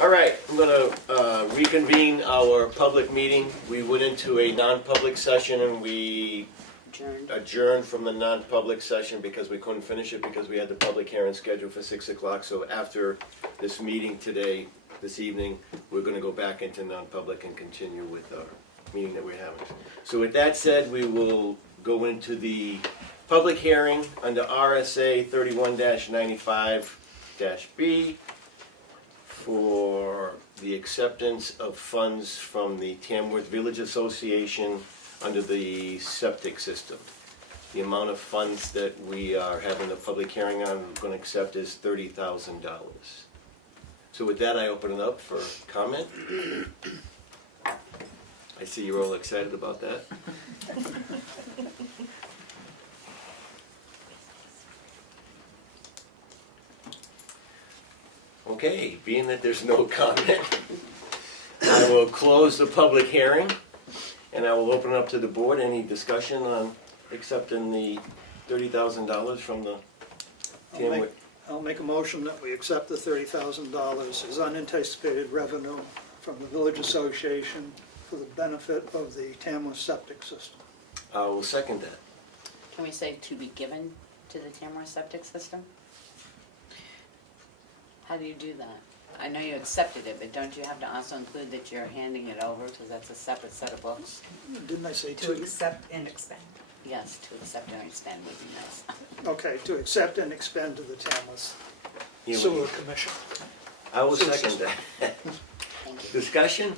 All right, I'm going to reconvene our public meeting. We went into a non-public session and we adjourned from the non-public session because we couldn't finish it because we had the public hearing scheduled for 6 o'clock. So after this meeting today, this evening, we're going to go back into non-public and continue with our meeting that we're having. So with that said, we will go into the public hearing under RSA 31-95-B for the acceptance of funds from the Tamworth Village Association under the septic system. The amount of funds that we are having a public hearing on, we're going to accept is $30,000. So with that, I open it up for comment. I see you're all excited about that. Okay, being that there's no comment, I will close the public hearing and I will open it up to the board. Any discussion on accepting the $30,000 from the Tamworth? I'll make a motion that we accept the $30,000 as unanticipated revenue from the Village Association for the benefit of the Tamworth septic system. I will second that. Can we say to be given to the Tamworth septic system? How do you do that? I know you accepted it, but don't you have to also include that you're handing it over because that's a separate set of books? Didn't I say To accept and expend. Yes, to accept and expend would be nice. Okay, to accept and expend to the Tamworth You- Sewer Commission. I will second that. Thank you. Discussion?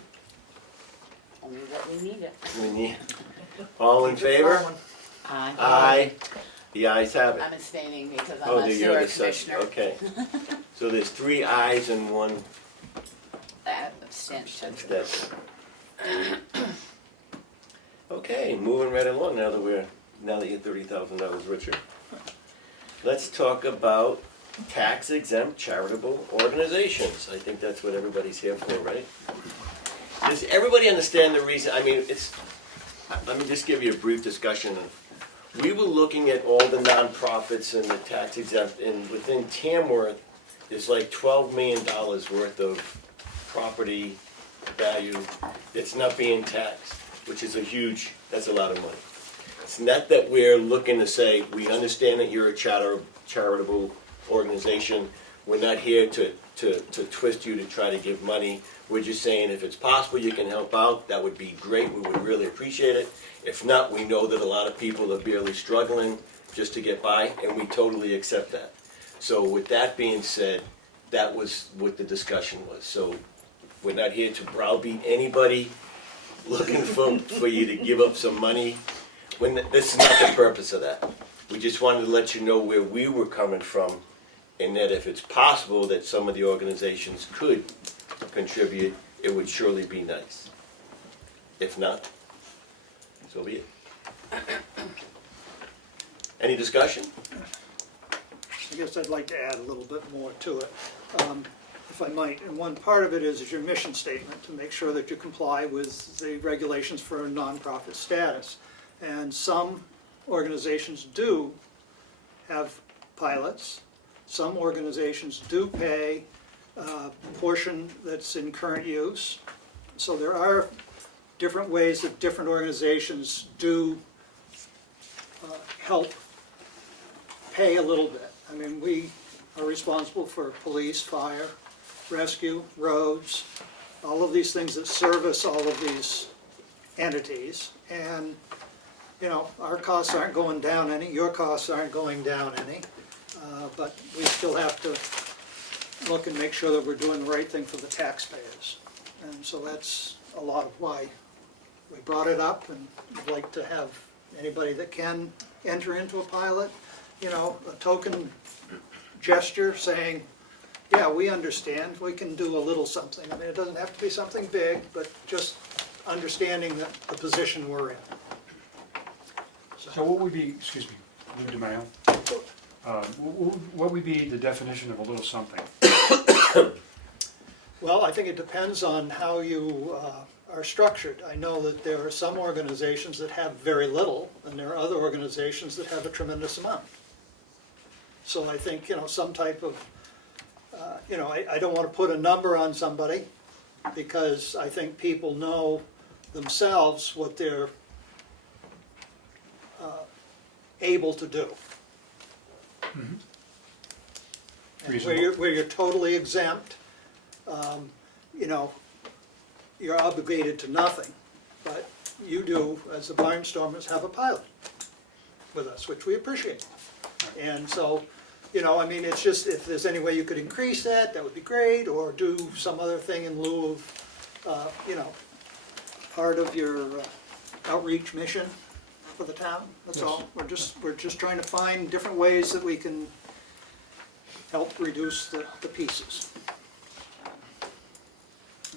Only that we need it. All in favor? Aye. Aye. The ayes have it. I'm abstaining because Oh, I'm a you're sewer the substitute. commissioner. Okay. So there's 3 ayes and 1 Abstention. abstention. Okay, moving right along now that you're $30,000, Richard. Let's talk about tax exempt charitable organizations. I think that's what everybody's here for, right? Does everybody understand the reason? I mean, let me just give you a brief discussion. We were looking at all the nonprofits and the tax exempt, and within Tamworth, there's like $12 million worth of property value that's not being taxed, which is that's a lot of money. It's not that we're looking to say, we understand that you're a charitable organization. We're not here to twist you to try to give money. We're just saying if it's possible you can help out, that would be great. We would really appreciate it. If not, we know that a lot of people are barely struggling just to get by, and we totally accept that. So with that being said, that was what the discussion was. So we're not here to browbeat anybody looking for you to give up some money. This is not the purpose of that. We just wanted to let you know where we were coming from, and that if it's possible that some of the organizations could contribute, it would surely be nice. If not, so be it. Any discussion? I guess I'd like to add a little bit more to it, if I might. And one part of it is your mission statement, to make sure that you comply with the regulations for a nonprofit status. And some organizations do have pilots. Some organizations do pay a portion that's in current use. So there are different ways that different organizations do help pay a little bit. I mean, we are responsible for police, fire, rescue, roads, all of these things that service all of these entities. And, you know, our costs aren't going down any, your costs aren't going down any, but we still have to look and make sure that we're doing the right thing for the taxpayers. And so that's a lot of why we brought it up, and we'd like to have anybody that can enter into a pilot, you know, a token gesture saying, yeah, we understand, we can do a little something. I mean, it doesn't have to be something big, but just understanding that the position we're in. So what would be, excuse me, Lou DeMayo, what would be the definition of a little something? Well, I think it depends on how you are structured. I know that there are some organizations that have very little, and there are other organizations that have a tremendous amount. So I think, you know, some type of you know, I don't wanna put a number on somebody, because I think people know themselves what they're able to do. And Reasonable. where you're totally exempt, you know, you're obligated to nothing. But you do, as the barnstormers, have a pilot with us, which we appreciate. And so, you know, I mean, it's just, if there's any way you could increase that, that would be great, or do some other thing in lieu of, you know, part of your outreach mission for the town, that's all. We're just trying to find different ways that we can help reduce the pieces.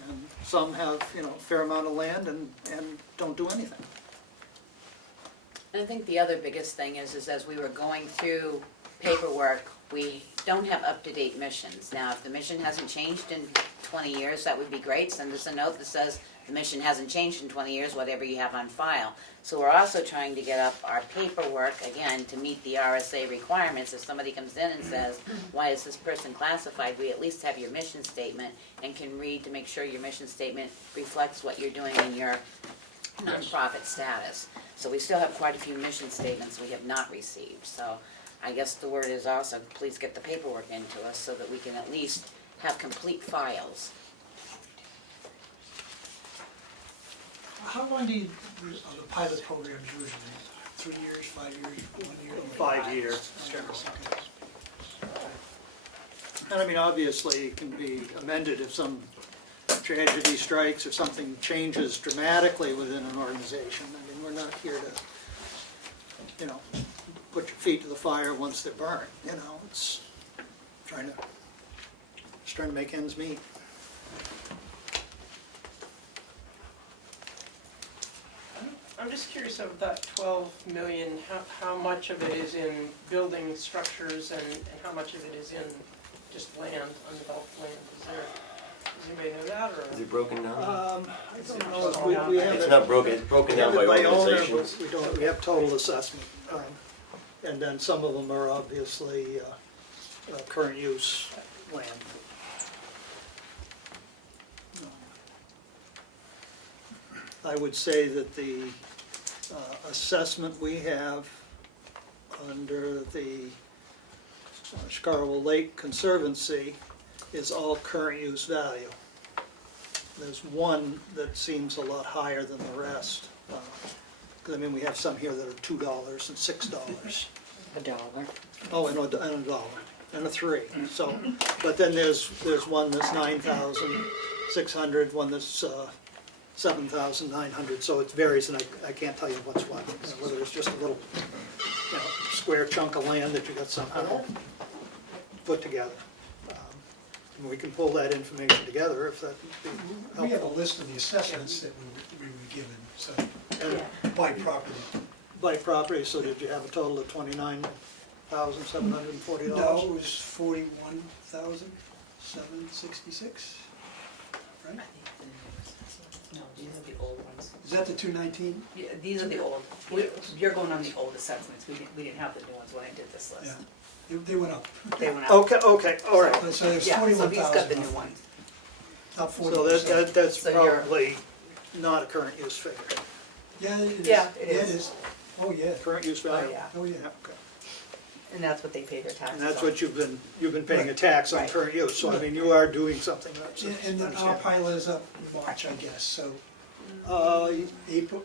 And some have, you know, a fair amount of land and don't do anything. And I think the other biggest thing is as we were going through paperwork, we don't have up-to-date missions. Now, if the mission hasn't changed in 20 years, that would be great. Send us a note that says the mission hasn't changed in 20 years, whatever you have on file. So we're also trying to get up our paperwork, again, to meet the RSA requirements. If somebody comes in and says, why is this person classified, we at least have your mission statement and can read to make sure your mission statement reflects what you're doing in your nonprofit status. So we still have quite a few mission statements we have not received. So I guess the word is also, please get the paperwork into us so that we can at least have complete files. How long do you, are the pilot programs usually? 3 years, 5 years, 1 year? 5 years, generally. Okay. And I mean, obviously, it can be amended if some tragedy strikes or something changes dramatically within an organization. I mean, we're not here to, you know, put your feet to the fire once they're burnt, you know, it's trying to make ends meet. I'm just curious of that 12 million, how much of it is in building structures and how much of it is in just land, undeveloped land? Does anybody know that, Is or? it broken down? I don't know, we have It's it. not broken, it's broken down by Owner, organizations. but we don't, we have total assessment. And then some of them are obviously current use land. I would say that the assessment we have under the Scarwell Lake Conservancy is all current use value. There's one that seems a lot higher than the rest. Because I mean, we have some here that are $2 and $6. $1. Oh, and a dollar, and a 3. So, but then there's one that's 9,600, one that's 7,900. So it varies, and I can't tell you what's what. You know, whether it's just a little, you know, square chunk of land that you got somehow put together. And we can pull that information together if that would be We have a helpful. list of the assessments that we were given, so, And by property. by property, so did you have a total of $29,740? No, it was 41,766, right? No, these are the old ones. Is that the 219? Yeah, these are the old, you're going on the old assessments, we didn't have the new ones when I did this Yeah, list. they went up. They went out. Okay, all right. So there's Yeah, so 41,000. these got the new ones. Up So 40%. that's So you're- probably not a current use figure. Yeah, it is. Yeah, it Yeah, is. Oh, yeah. Current use value? yeah. Oh, yeah. Okay. And that's what they pay their taxes And that's on. what you've been paying a tax on Right. current use, so I Right. mean, you are doing something that's. And then our pilot is up in March, I guess, so April,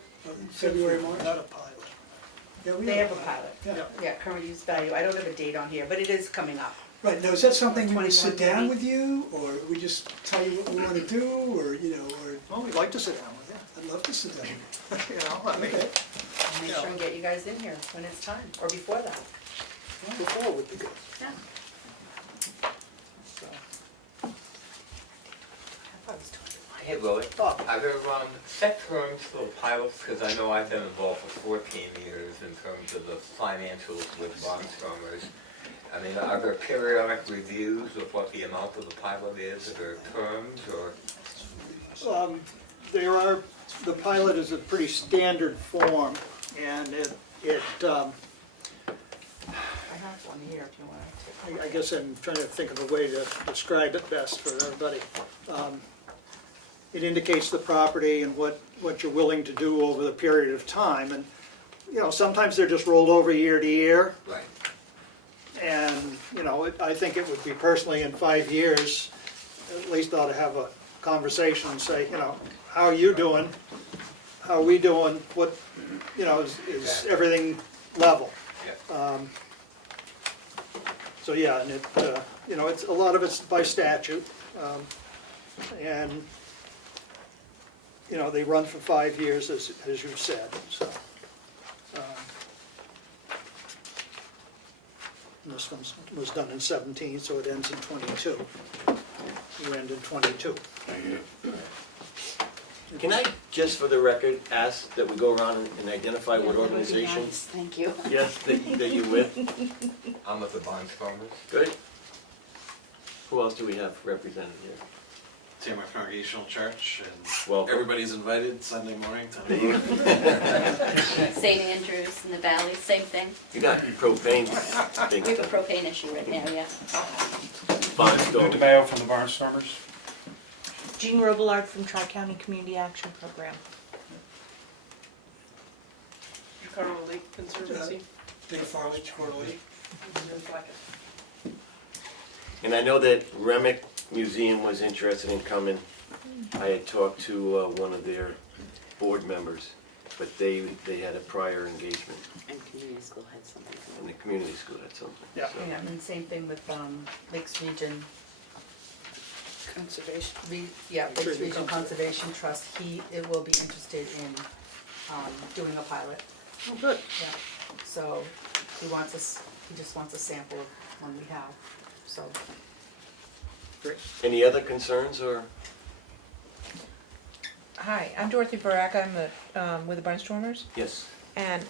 February, March? Not a pilot. Yeah, we They have a pilot. Yeah. Yeah, current use value, I don't have a date on here, but it is coming up. Right, now, is that something we would sit 21 down maybe? with you, or we just tell you what we want to do, or, you know, or, Well, we'd like to sit down with I'd love to sit down with you, you know, I mean, you. Okay. I'll make sure and get you guys in here when it's time, or before that. before would be good. Yeah. Hey, Willie. Are there set terms for pilots? Because I know I've been involved for 14 years in terms of the financials with barnstormers. I mean, are there periodic reviews of what the amount of the pilot is? Are there terms or? There are, the pilot is a pretty standard form, and it I have one here if you want to. I guess I'm trying to think of a way to describe it best for everybody. It indicates the property and what you're willing to do over the period of time. And, you know, sometimes they're just rolled over year to year. Right. And, you know, I think it would be personally in 5 years, at least ought to have a conversation and say, you know, how are you doing? How are we doing? What, you know, is everything level? Yeah. So, yeah, and it, you know, it's, a lot of it's by statute. And, you know, they run for 5 years, as you said, so. And this one was done in 17, so it ends in 22. You end in 22. Can I, just for the record, ask that we go around and identify Yeah, what that would be organization? nice. Thank you. Yes, that you're with? I'm with the Barnstormers. Good. Who else do we have represented here? Tamworth Congregational Church, and Welcome. everybody's invited Sunday morning to. St. Andrews in the valley, same thing. You got propane thing We have a stuff. propane issue right now, yeah. Lou Barnstormers. DeMayo from the Barnstormers. Jean Robillard from Tri-County Community Action Program. Chicago Lake Conservancy. Dave Farley, quarterly. Jim Blackett. And I know that Remick Museum was interested in coming. I had talked to one of their board members, but they had a prior engagement, And community school had something. and the community school had something. Yeah. So, Yeah, and same thing with Lakes Region, Conservation. yeah, Lakes Region Region Conservation Trust, it will be interested in doing a pilot. Oh, good. Yeah, so he just wants a sample of one we have, so. Great. Any other concerns, or? Hi, I'm Dorothy Barak, I'm with the Barnstormers. Yes. And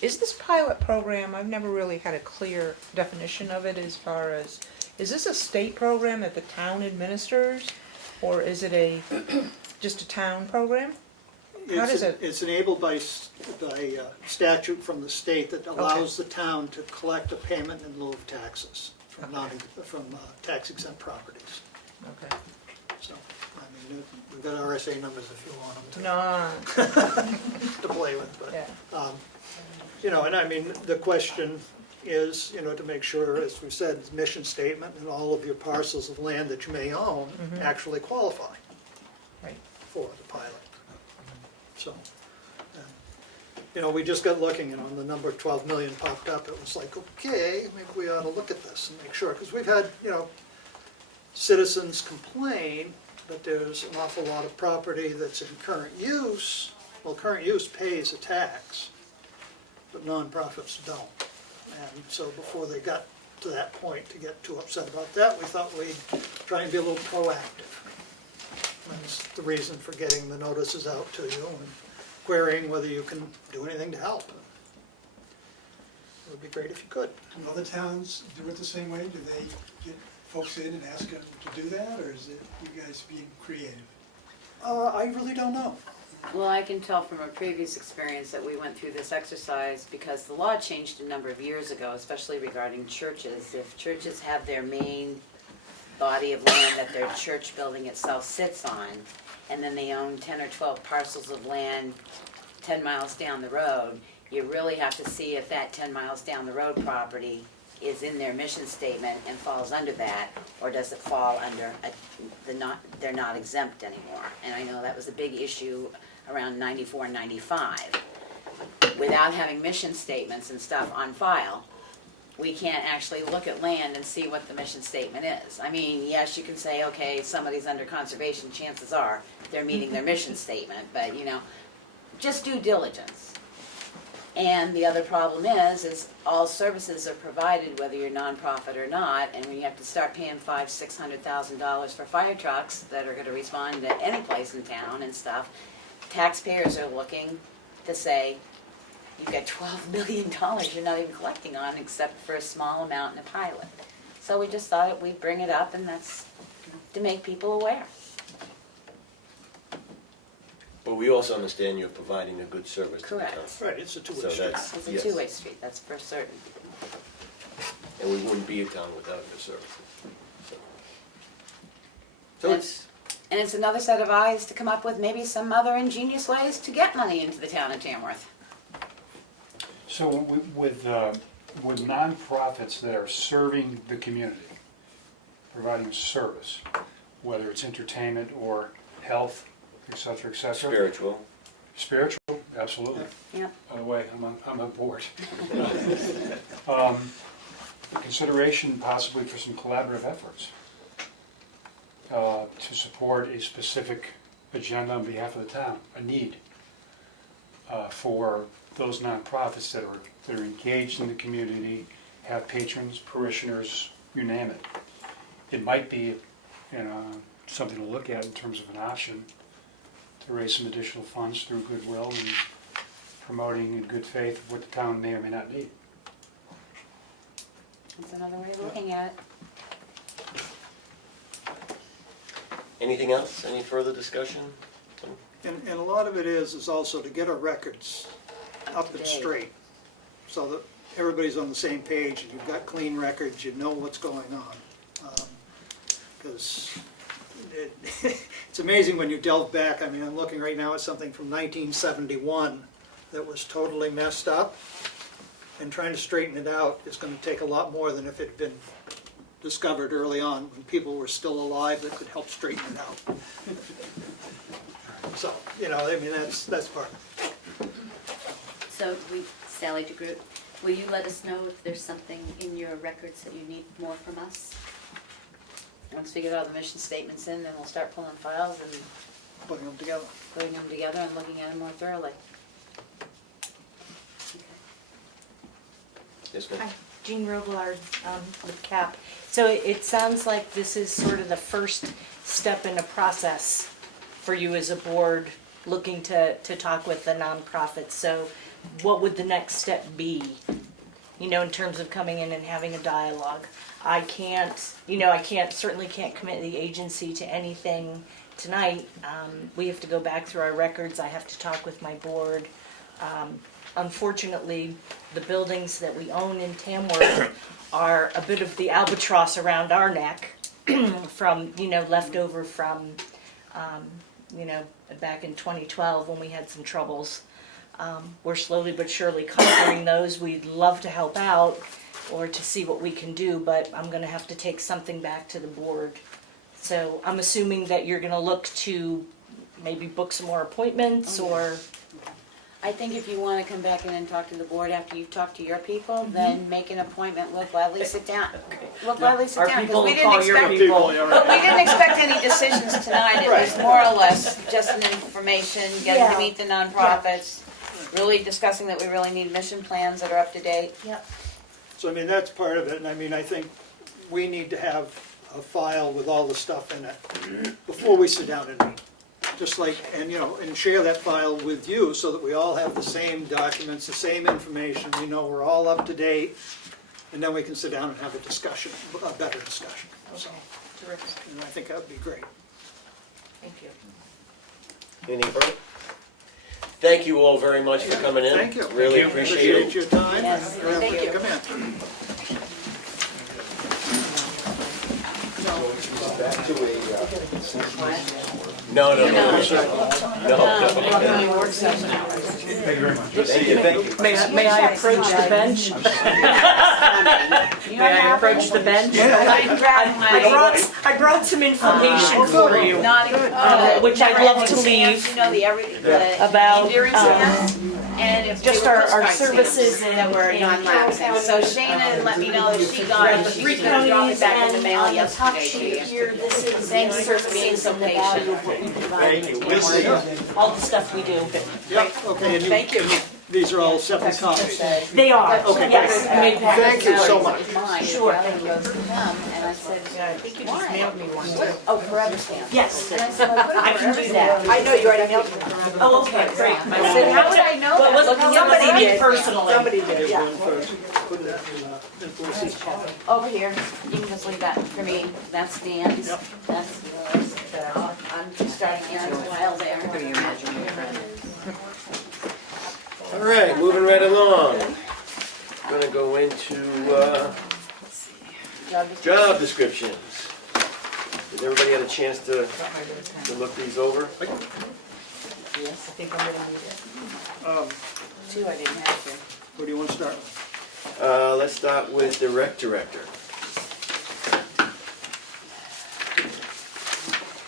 is this pilot program, I've never really had a clear definition of it as far as, is this a state program that the town administers? Or is it just a town program? How does it? It's enabled by statute from the state that allows the town to collect a payment in lieu of taxes from tax exempt properties. Okay. So, I mean, we've got RSA numbers if you want them No, to play with, but, yeah, you know, and I mean, the question is, you know, to make sure, as we said, mission statement and all of your parcels of land that you may own actually qualify right. for the pilot. So, you know, we just got looking, you know, and the number 12 million popped up. It was like, okay, maybe we ought to look at this and make sure, because we've had, you know, citizens complain that there's an awful lot of property that's in current use. Well, current use pays a tax, but nonprofits don't. And so before they got to that point to get too upset about that, we thought we'd try and be a little proactive. That's the reason for getting the notices out to you and querying whether you can do anything to help. It would be great if you could. Do other towns do it the same way? Do they get folks in and ask them to do that, or is it you guys being creative? I really don't know. Well, I can tell from a previous experience that we went through this exercise because the law changed a number of years ago, especially regarding churches. If churches have their main body of land that their church building itself sits on, and then they own 10 or 12 parcels of land 10 miles down the road, you really have to see if that 10 miles down the road property is in their mission statement and falls under that, or does it fall under they're not exempt anymore. And I know that was a big issue around 94 and 95. Without having mission statements and stuff on file, we can't actually look at land and see what the mission statement is. I mean, yes, you can say, okay, somebody's under conservation, chances are they're meeting their mission statement, but you know, just due diligence. And the other problem is all services are provided, whether you're nonprofit or not, and when you have to start paying $500,000-$600,000 for fire trucks that are gonna respond to any place in town and stuff, taxpayers are looking to say, you've got $12 million you're not even collecting on except for a small amount in a pilot. So we just thought we'd bring it up, and that's to make people aware. But we also understand you're providing a good service to the town. Correct. Right, it's a two-way So street. that's, It's a yes. two-way street, that's for certain. and we wouldn't be a town without their services. So it's, And it's another set of eyes to come up with maybe some other ingenious ways to get money into the town of Tamworth. So with nonprofits that are serving the community, providing a service, whether it's entertainment or health, et cetera, spiritual. Spiritual, absolutely. Yep. By the way, I'm on board. Consideration possibly for some collaborative efforts to support a specific agenda on behalf of the town, a need for those nonprofits that are engaged in the community, have patrons, parishioners, you name it. It might be, something to look at in terms of an option to raise some additional funds through goodwill and promoting in good faith what the town may or may not need. That's another way of looking at it. Anything else? Any further discussion? And a lot of it is also to get our records up and Up-to-date. straight, so that everybody's on the same page, and you've got clean records, you know what's going on. Because it's amazing when you delve back. I mean, I'm looking right now at something from 1971 that was totally messed up, and trying to straighten it out is going to take a lot more than if it had been discovered early on, when people were still alive that could help straighten it out. So, I mean, that's part of it. So Sally DeGroot, will you let us know if there's something in your records that you need more from us? Once we get all the mission statements in, then we'll start pulling files and Putting them together. putting them together and looking at them more thoroughly. Okay. Yes, ma'am. Hi, Jean Robillard with CAP. So it sounds like this is sort of the first step in a process for you as a board looking to talk with the nonprofits. So what would the next step be, in terms of coming in and having a dialogue? I certainly can't commit the agency to anything tonight. We have to go back through our records. I have to talk with my board. Unfortunately, the buildings that we own in Tamworth are a bit of the albatross around our neck from, leftover from, back in 2012 when we had some troubles. We're slowly but surely conquering those. We'd love to help out or to see what we can do, but I'm gonna have to take something back to the board. So I'm assuming that you're gonna look to maybe book some more appointments or... I think if you want to come back in and talk to the board after you've talked to your people, then make an appointment, we'll gladly sit down. We'll gladly sit Our down, people because we will didn't call your expect, people. but we didn't expect any decisions tonight. It was more or less just an information, getting Yeah. to meet the nonprofits, really discussing that we really need mission plans that are up to date. Yep. So, I mean, that's part of it, and I mean, I think we need to have a file with all the stuff in it before we sit down and meet. Just like, and share that file with you so that we all have the same documents, the same information, we know we're all up to date, and then we can sit down and have a discussion, a better discussion. So, Terrific. and I think that would be great. Thank you. Anything further? Thank you all very much for coming in. Thank you. Really appreciate it. your time. Yes, thank you. Come in. No. Work session hours. Thank you very much. Thank you. May I approach the bench? May I approach the bench? I brought some information for you. Which I'd love to leave about, and if just they were our postcard services stamps that were in non-lapsing. So Shana let me know that she got it, she's gonna drop it back in the mail on the top yesterday sheet to you. here, this is Thanks the for being so services and the patient. value of what we provide Thank you. to We'll see Tamworth. All the stuff we do. Yep, okay, and Thank you. these are all separate copies. They are, Okay, yes. I made copies. Thank you so much. Mine, Sure. rather than go through them, and I said, I think you just why? mailed me one. Oh, forever stamp. Yes, And I said, well, I can do that. I know you already mailed me. Oh, okay, great. I said, how would I know that? Well, Looking at somebody the did stamp. personally. Somebody Give one first, put it in Lucy's pocket. Over here, you can just leave that for me, that's Dan's, Yep. that's yours. I'm just starting here in a while there. All right, moving right along. Gonna go into Job description. Job descriptions. Did everybody have a chance to Got my little pen. look these over? Yes, I think I'm gonna need it. Two I didn't have here. Where do you want to start with? Let's start with the rec director.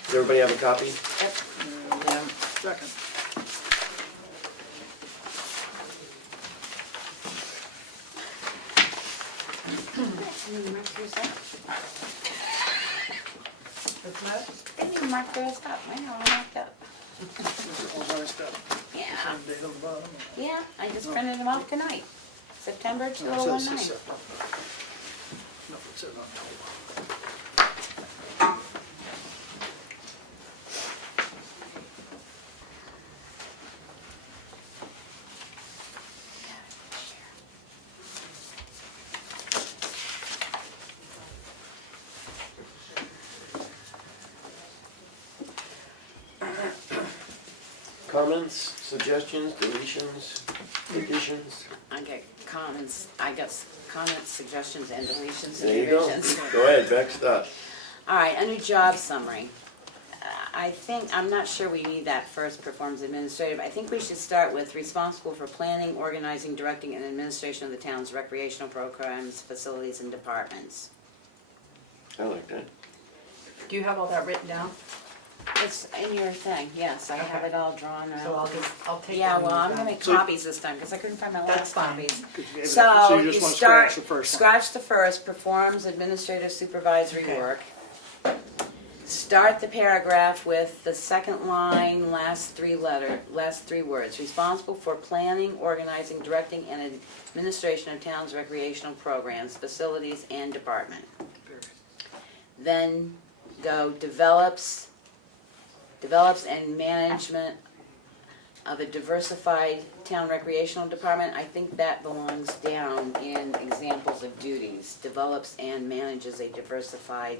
Does everybody have a copy? Second. Didn't even mark yours up. What's that? Didn't even mark yours up. Mine are all marked up. All nice stuff. Yeah. Date on the bottom. Yeah, I just printed them off tonight. September No, it says 2019. September. No, it says October. Comments, suggestions, deletions, additions? I get comments, comments, suggestions, and deletions and There you go. revisions. Go ahead, Beck, start. All right, under job summary, I'm not sure we need that first, performs administrative. I think we should start with responsible for planning, organizing, directing, and administration of the town's recreational programs, facilities, and departments. I like that. Do you have all that written down? It's in your thing, yes, I have Okay. it all drawn out. So I'll take. Yeah, one well, of I'm these gonna down. make So- copies this time, because I couldn't find my That's last fine. copies. 'Cause you gave it- So you you just want to start, scratch the first one. scratch the first, performs administrative supervisory Okay. work. Start the paragraph with the second line, last three words. Responsible for planning, organizing, directing, and administration of town's recreational programs, facilities, and department. Then go develops and management of a diversified town recreational department. I think that belongs down in examples of duties. Develops and manages a diversified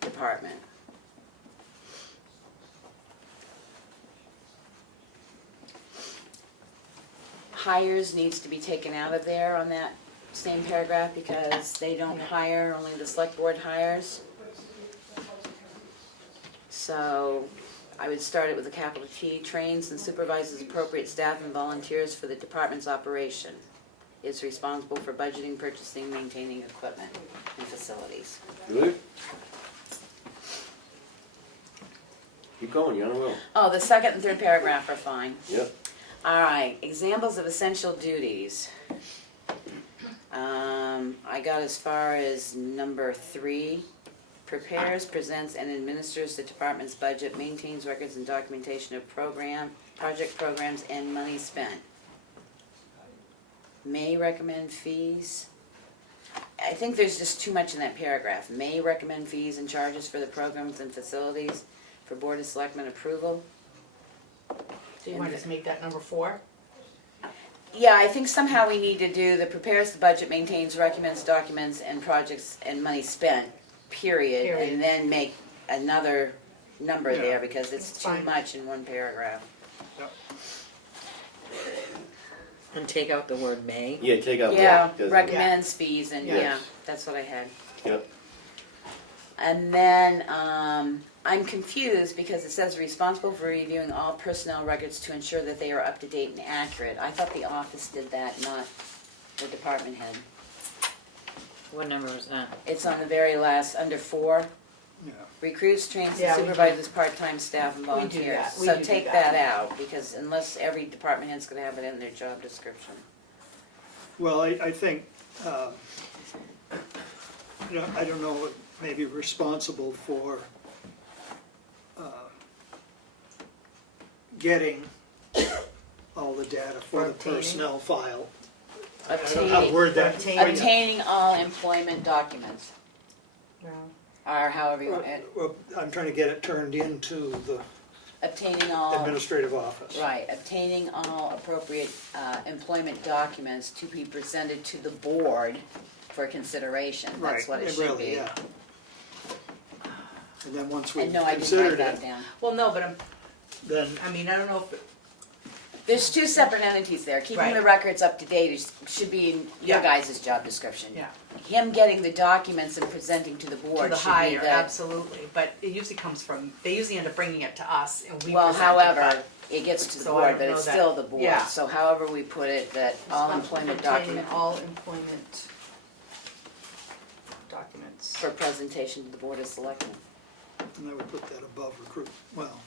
department. Hires needs to be taken out of there on that same paragraph because they don't hire, only the select board hires. So I would start it with a capital T, trains and supervises appropriate staff and volunteers for the department's operation. Is responsible for budgeting, purchasing, maintaining equipment and facilities. Good? Keep going, you're on a roll. Oh, the second and third paragraph are fine. Yep. All right, examples of essential duties. I got as far as number 3. Prepares, presents, and administers the department's budget, maintains records and documentation of project programs, and money spent. May recommend fees. I think there's just too much in that paragraph. May recommend fees and charges for the programs and facilities for Board of Selectmen approval. Do you want to just make that number 4? Yeah, I think somehow we need to do the prepares the budget, maintains, recommends documents and projects and money spent, period, Period. and then make another number Yeah. there because it's That's too fine. much in one paragraph. And take out the word may. Yeah, take out Yeah, that. 'cause- recommends fees and, Yes. yeah, that's what I had. Yep. And then, I'm confused because it says responsible for reviewing all personnel records to ensure that they are up to date and accurate. I thought the office did that, not the department head. What number was that? It's on the very last, under 4. Yeah. Recruits, trains, Yeah, and we do. supervises part-time staff and We do volunteers. that. We So do take that. that out, because unless every department head's gonna have it in their job description. Well, I think, I don't know, maybe responsible for getting all the data for the Obtaining. personnel file. I don't know how to Obtaining, word that. obtaining all employment documents, No. or however you want it, Well, I'm trying to get it turned into the obtaining all, administrative office. right, obtaining all appropriate, employment documents to be presented to the board for consideration, that's Right, what it yeah, should really, be. yeah. And then once And we've no, I didn't write considered that it, down. Well, no, but then, I mean, I don't know if, There's two separate entities there. Keeping Right. the records up to date should be in your Yeah. guys' job description. Yeah. Him getting the documents and presenting to the To board the should be higher, the. absolutely, but it usually comes from, they usually end up bringing it to us and we Well, present it, however, but- it gets to the So I board, don't but know it's that- still the board. yeah. So however we put it, that all employment document All employment documents. for presentation to the board of selectmen. And I would put that above recruit, well,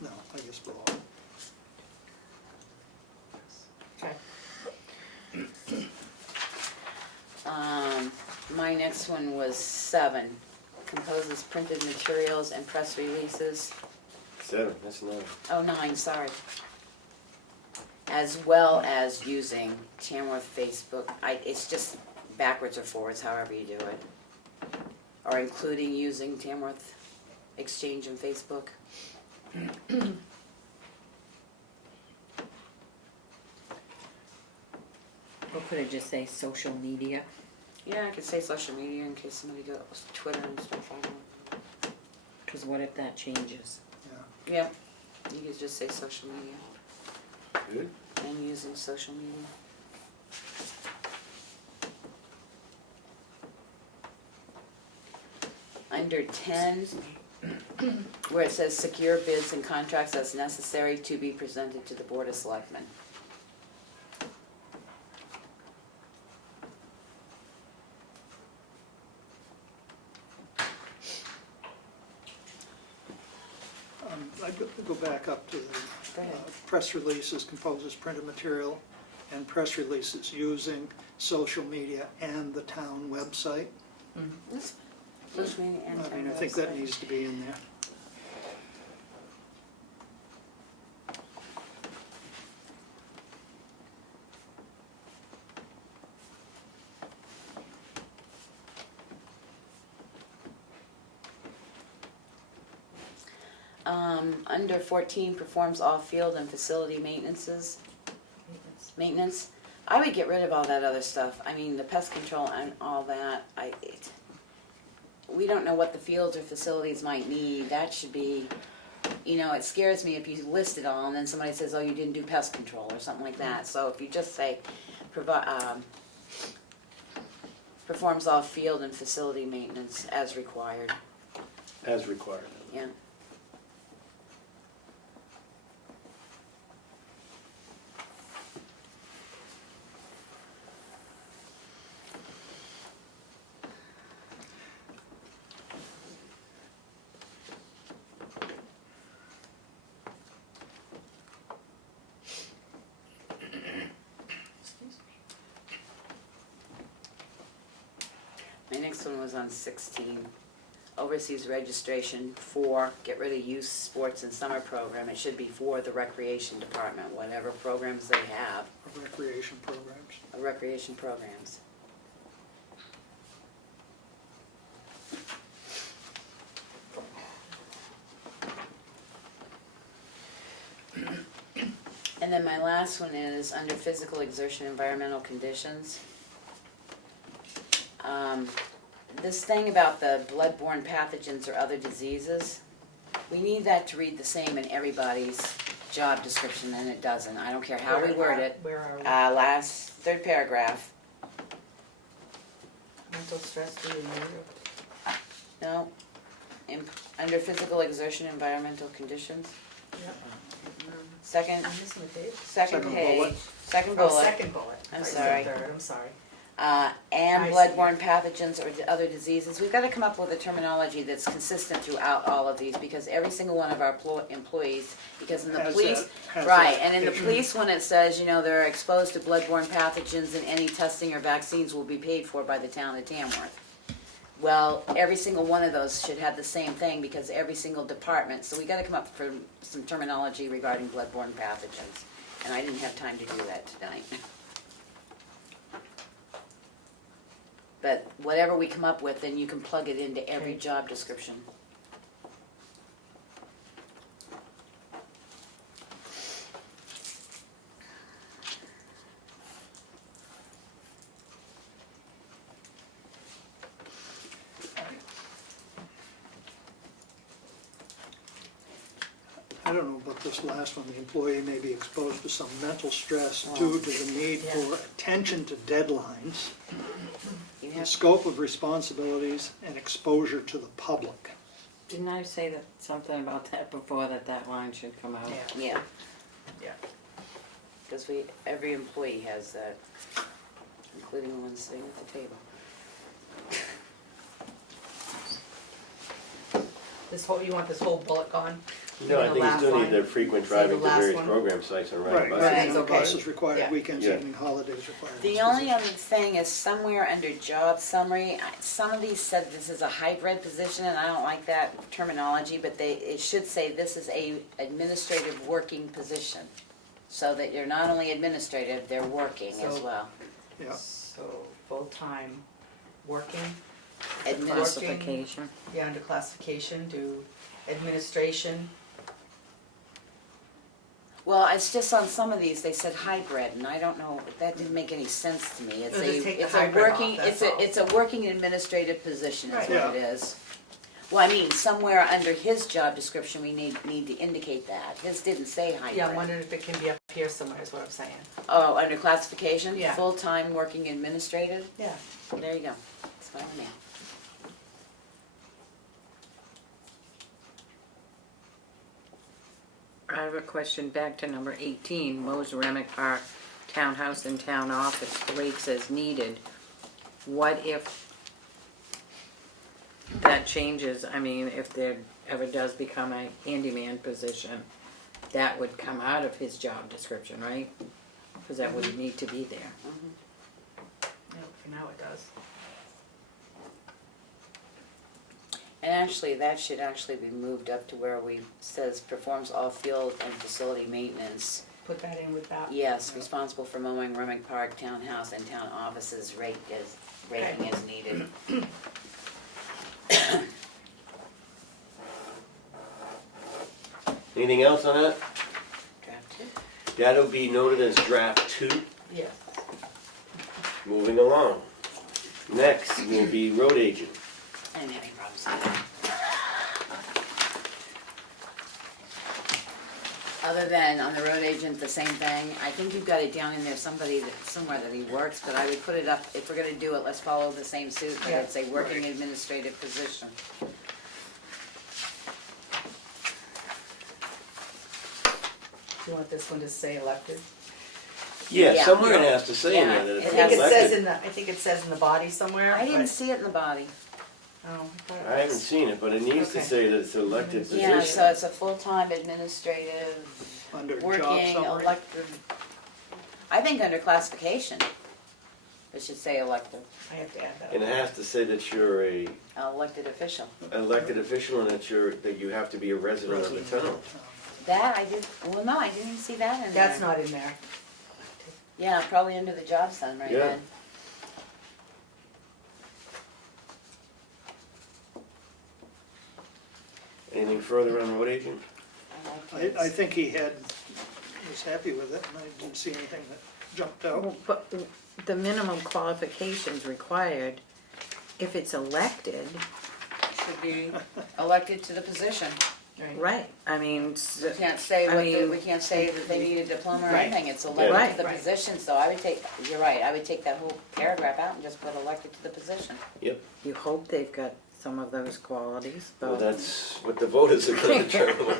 no, I guess below. Okay. My next one was 7, composes printed materials and press releases. 7, that's 9. Oh, 9, sorry. As well as using Tamworth Facebook, it's just backwards or forwards, however you do it. Or including using Tamworth Exchange and Facebook. Or could it just say social media? Yeah, I could say social media in case somebody goes Twitter and stuff, I don't know. Cause what if that changes? Yep, you could just say social media Good. and using social media. Under 10, where it says secure bids and contracts as necessary to be presented to the Board of Selectmen. I'd go back up to Go the ahead. press releases, composes printed material, and press releases using social media and the town website. Social media and I mean, I town think that website. needs to be in there. Under 14, performs all field and facility maintenance. I would get rid of all that other stuff. I mean, the pest control and all that, we don't know what the fields or facilities might need. That should be, it scares me if you list it all and then somebody says, oh, you didn't do pest control or something like that. So if you just say, performs all field and facility maintenance as required, As required. yeah. My next one was on 16. Oversees registration for, get rid of youth sports and summer program. It should be for the recreation department, whatever programs they have, Recreation programs. recreation programs. And then my last one is under physical exertion, environmental conditions. This thing about the bloodborne pathogens or other diseases, we need that to read the same in everybody's job description, and it doesn't. I don't care how we word it. Where are we? Last, 3rd paragraph. Mental stress due to neuro. No. Under physical exertion, environmental conditions. Yep. Second, I'm missing a page. second Second page, bullet. second Oh, bullet. second bullet. I'm I said sorry. third, I'm sorry. And I see. bloodborne pathogens or other diseases. We've got to come up with a terminology that's consistent throughout all of these, because every single one of our employees, because in the Has police, that right, and in the issue. police, when it says, they're exposed to bloodborne pathogens and any testing or vaccines will be paid for by the town of Tamworth. Well, every single one of those should have the same thing, because every single department, so we got to come up with some terminology regarding bloodborne pathogens. And I didn't have time to do that tonight. But whatever we come up with, then you can plug it into every Okay. job description. I don't know about this last one, the employee may be exposed to some mental stress due to the need for attention to deadlines, You the have, scope of responsibilities, and exposure to the public. Didn't I say that, something about that before, that line should come out? yeah. Yeah. Because every employee has that, including the ones sitting at the table. This whole, you want this whole bullet gone? No, I The think you last still need line. the frequent Say the driving to last various one. program sites and Right, riding buses. Right. residential okay. buses required, Yeah. weekends, Yeah. evening, holidays required. The only other thing is somewhere under job summary, some of these said this is a hybrid position, and I don't like that terminology, but it should say this is a administrative working position. So that you're not only administrative, they're working as So- well. Yeah. So, full-time working, Classification. yeah, under classification, do administration, Well, it's just on some of these, they said hybrid, and I don't know, that didn't make any sense to me. It's They'll just take the it's a hybrid off, working, that's it's all. a working administrative position is Right. what it is. Well, I mean, somewhere under his job description, we need to indicate that. His didn't say hybrid. yeah, I'm wondering if it can be up here somewhere is what I'm saying. Oh, under classification? Yeah. Full-time working administrative? Yeah. There you go. It's fine with me. I have a question back to number 18, Mo's Remick Park Townhouse and Town Office, breaks as needed. What if that changes, I mean, if there ever does become a handyman position, that would come out of his job description, right? Because that wouldn't need to be there. Yeah, for now it does. And actually, that should actually be moved up to where we says performs all field and facility maintenance. Put that in with that. Yes, responsible for mowing Remick Park Townhouse and town offices rating as needed. Anything else on that? Draft two. That'll be noted as draft 2. Yes. Moving along. Next will be road agent. I didn't have any problems with that. Other than on the road agent, the same thing. I think you've got it down in there, somewhere that he works, but I would put it up, if we're gonna do it, let's follow the same suit, but Yeah. it's a working administrative position. Do you want this one to say elected? Yeah, Yeah. somewhere it has to say in there that Yeah, it's it I think it says elected. in the, I think it says in the body somewhere. I didn't but- see it in the body. Oh, I thought it I haven't was. seen it, but it needs to Okay. say that it's an elected position. Yeah, so it's a full-time administrative, Under job working, summary. elected. I think under classification, it should say elected, I have to add that. And it has to say that you're a elected official. elected official and that you have to be a resident of the town. That I did, well, no, I didn't see that in there. That's not in there. Yeah, probably under the job summary Yeah. then. Anything further on road agent? I think he was happy with it, and I didn't see anything that jumped out. Well, but the minimum qualifications required, if it's elected, Should be elected to the position. right, I mean, We can't say I what mean- we can't say that they need a diploma or Right. anything, it's Yeah. elected to the Right. position, so I would take, you're right, I would take that whole paragraph out and just put elected to the position. Yep. you hope they've got some of those qualities, Well, but, that's what the voters are gonna determine.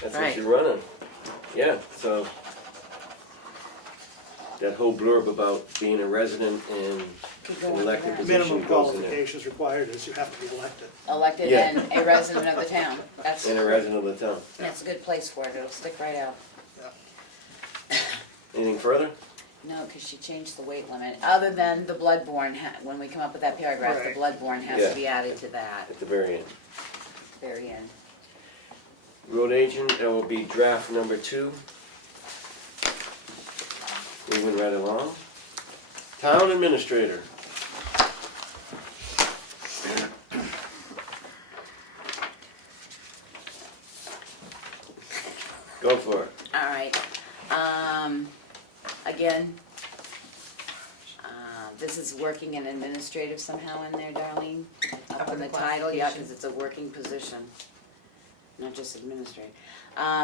That's what Right. you're running. Yeah, so that whole blurb about being a resident and Keep an going with elected that. position Minimum goes in there. qualifications required is you have to be elected. Elected Yeah. and a resident of the town, that's, And a resident of the town. that's a good place for it, it'll stick right out. Anything further? No, because she changed the weight limit, other than the bloodborne, when we come up with that paragraph, the Right. bloodborne has Yeah. to be added to that, At the very end. very end. Road agent, that will be draft number 2. Moving right along. Town administrator. Go for it. All right, again, this is working and administrative somehow in there, Darlene? Up on the title, yeah, because it's a working position. not just administrative.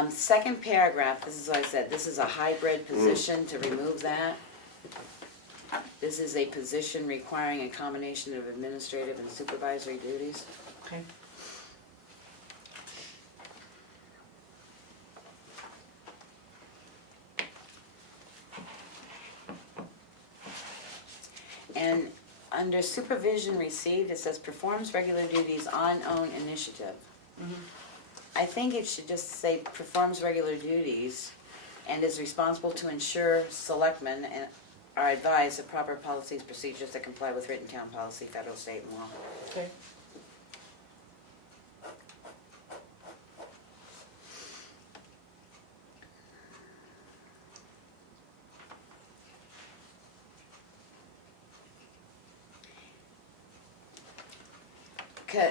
Second paragraph, this is what I said, this is a hybrid position, to remove that. This is a position requiring a combination of administrative and supervisory duties. Okay. And under supervision received, it says performs regular duties on own initiative. I think it should just say performs regular duties and is responsible to ensure selectmen and are advised of proper policies, procedures that comply with written town policy, federal, state, and law. Okay.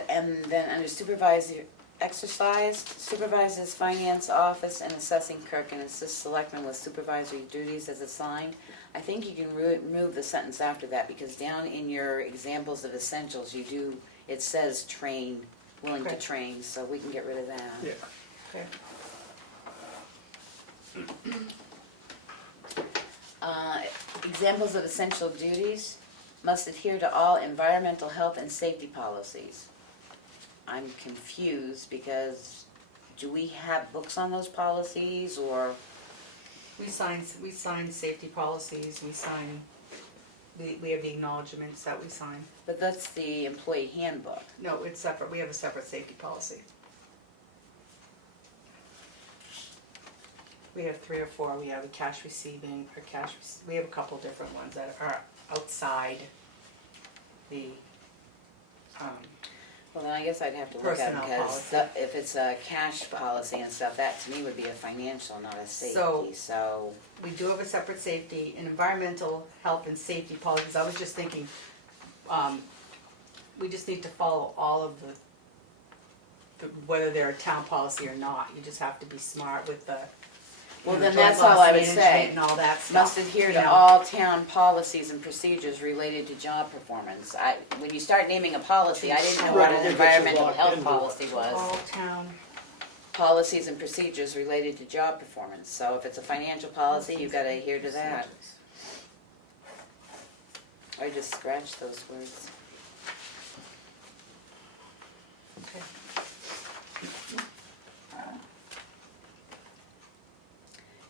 And then under supervisor exercised, supervises finance office and assessing clerk and assists selectmen with supervisory duties as assigned. I think you can remove the sentence after that, because down in your examples of essentials, it says train, willing to Okay. train, so we can get rid of that. Yeah. Okay. Examples of essential duties: must adhere to all environmental health and safety policies. I'm confused because do we have books on those policies, or? We sign safety policies, we have the acknowledgements that we sign. But that's the employee handbook. No, it's separate, we have a separate safety policy. We have 3 or 4, we have a cash receiving, we have a couple different ones that are outside the, Well, then I guess I'd have to look at it, Personnel because policy. if it's a cash policy and stuff, that to me would be a financial, not a So- safety, so. we do have a separate safety, and environmental health and safety policies. I was just thinking, we just need to follow all of whether they're a town policy or not. You just have to be smart with the, Well, you know, then joint that's all loss I would say. management and all that stuff. Must adhere you to know. all town policies and procedures related to job performance. When you start naming a policy, I didn't know what Right, an it gets you environmental locked health into it. policy was. All town, Policies and procedures related to job performance. So if it's a financial policy, you've gotta adhere to that. Or just scratch those words. okay.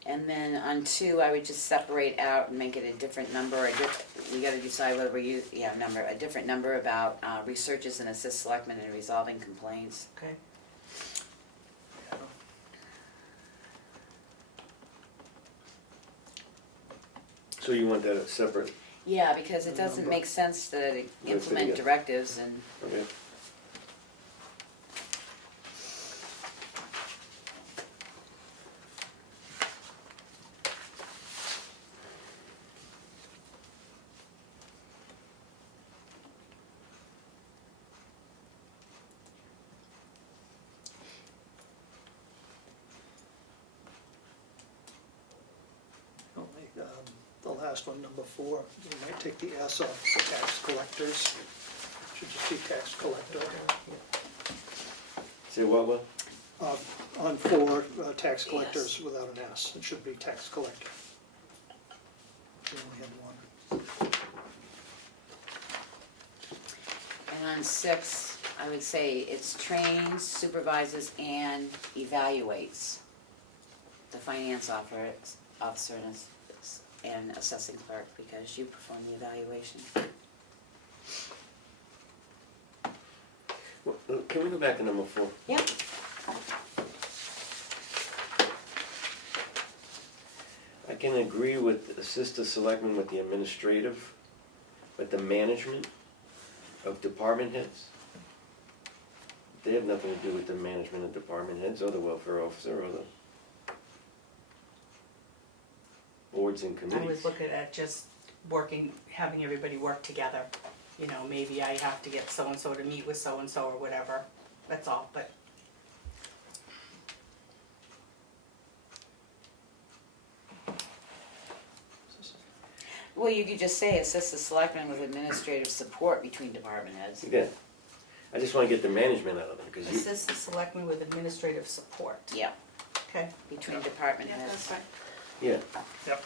And then on 2, I would just separate out and make it a different number. We gotta decide whether we use, a different number about researches and assist selectmen in resolving complaints. Okay. So you want that as separate, Yeah, because it doesn't make sense to implement together. directives and, okay? The last one, number 4, you might take the S off for tax collectors. Should just be tax collector. Say what? On 4, tax collectors without an S, it should be tax collector. We only had one. and on 6, I would say it's trains, supervises, and evaluates the finance officer and assessing clerk, because you perform the evaluation. Well, can we go back to number 4? Yep. I can agree with assist the selectmen with the administrative, but the management of department heads, they have nothing to do with the management of department heads or the welfare officer or the boards and I committees. was looking at just having everybody work together. You know, maybe I have to get so-and-so to meet with so-and-so or whatever, that's all, but. Well, you could just say assist the selectmen with administrative support between department heads. Yeah, I just wanna get the management out of it, because you, Assist the selectmen with administrative support. Yeah, Okay. between department heads. fine. yeah. Yep.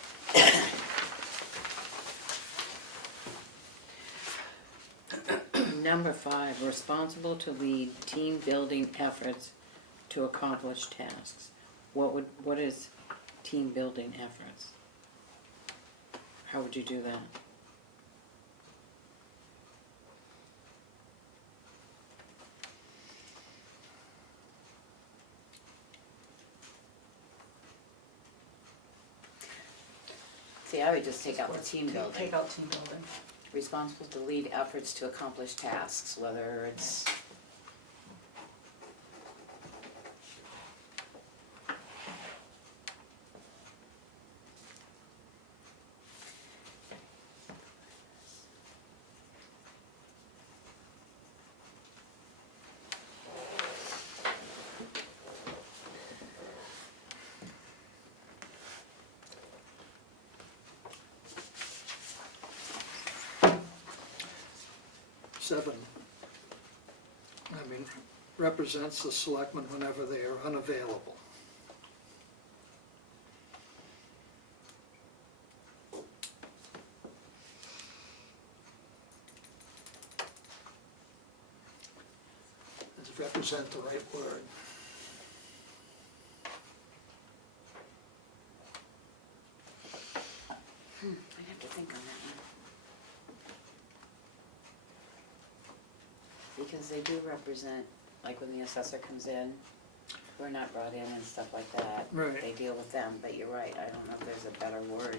Number 5, responsible to lead team building efforts to accomplish tasks. What is team building efforts? How would you do that? See, I would just take out the team building. Take out team building. Responsible to lead efforts to accomplish tasks, whether it's, Seven, I mean, represents the selectmen whenever they are unavailable. Does represent the right word? I'd have to think on that one. Because they do represent, like when the assessor comes in, we're not brought in and stuff like that. Right. They deal with them, but you're right, I don't know if there's a better word.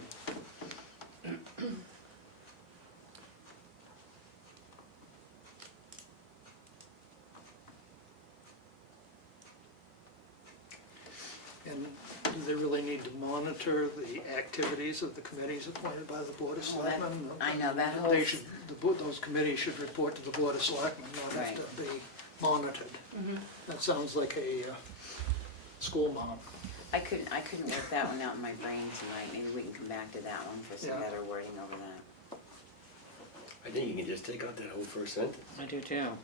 And do they really need to monitor the activities of the committees appointed by the Board of Well, that- Selectmen? I know, that whole- They should, those committees should report to the Board of Selectmen, not have to be monitored. That sounds like a school mom. I couldn't work that one out in my brain tonight, maybe we can come back to that one for some Yeah. better wording over that. I think you can just take out that whole first sentence, I do too.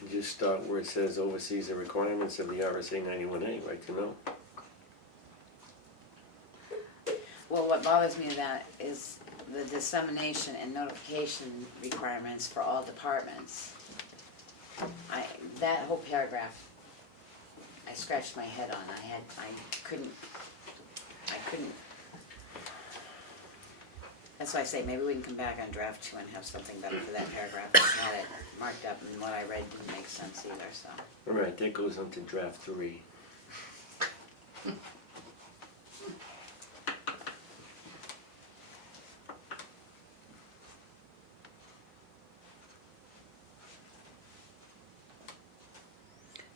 and just start where it says oversees the requirements of the RSA 91A, right to know. Well, what bothers me of that is the dissemination and notification requirements for all departments. That whole paragraph, I scratched my head on, I couldn't. That's why I say, maybe we can come back on draft 2 and have something better for that paragraph. I had it marked up and what I read didn't make sense either, so. All right, that goes on to draft 3.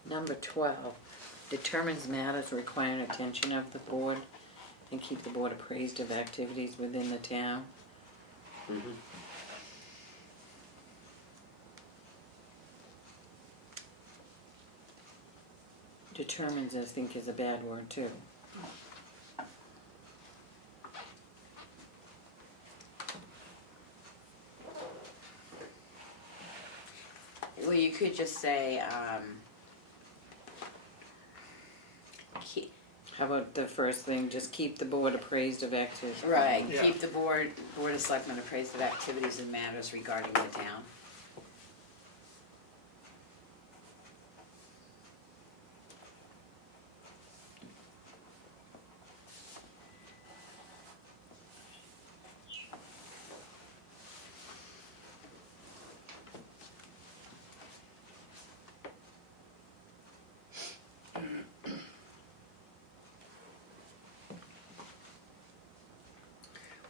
Number 12, determines matters requiring attention of the board and keep the board appraised of activities within the town. Mm-hmm. Determines, I think, is a bad word too. Well, you could just say, How about the first thing, just keep the board appraised of activities? right, Yeah. keep the board of selectmen appraised of activities and matters regarding the town.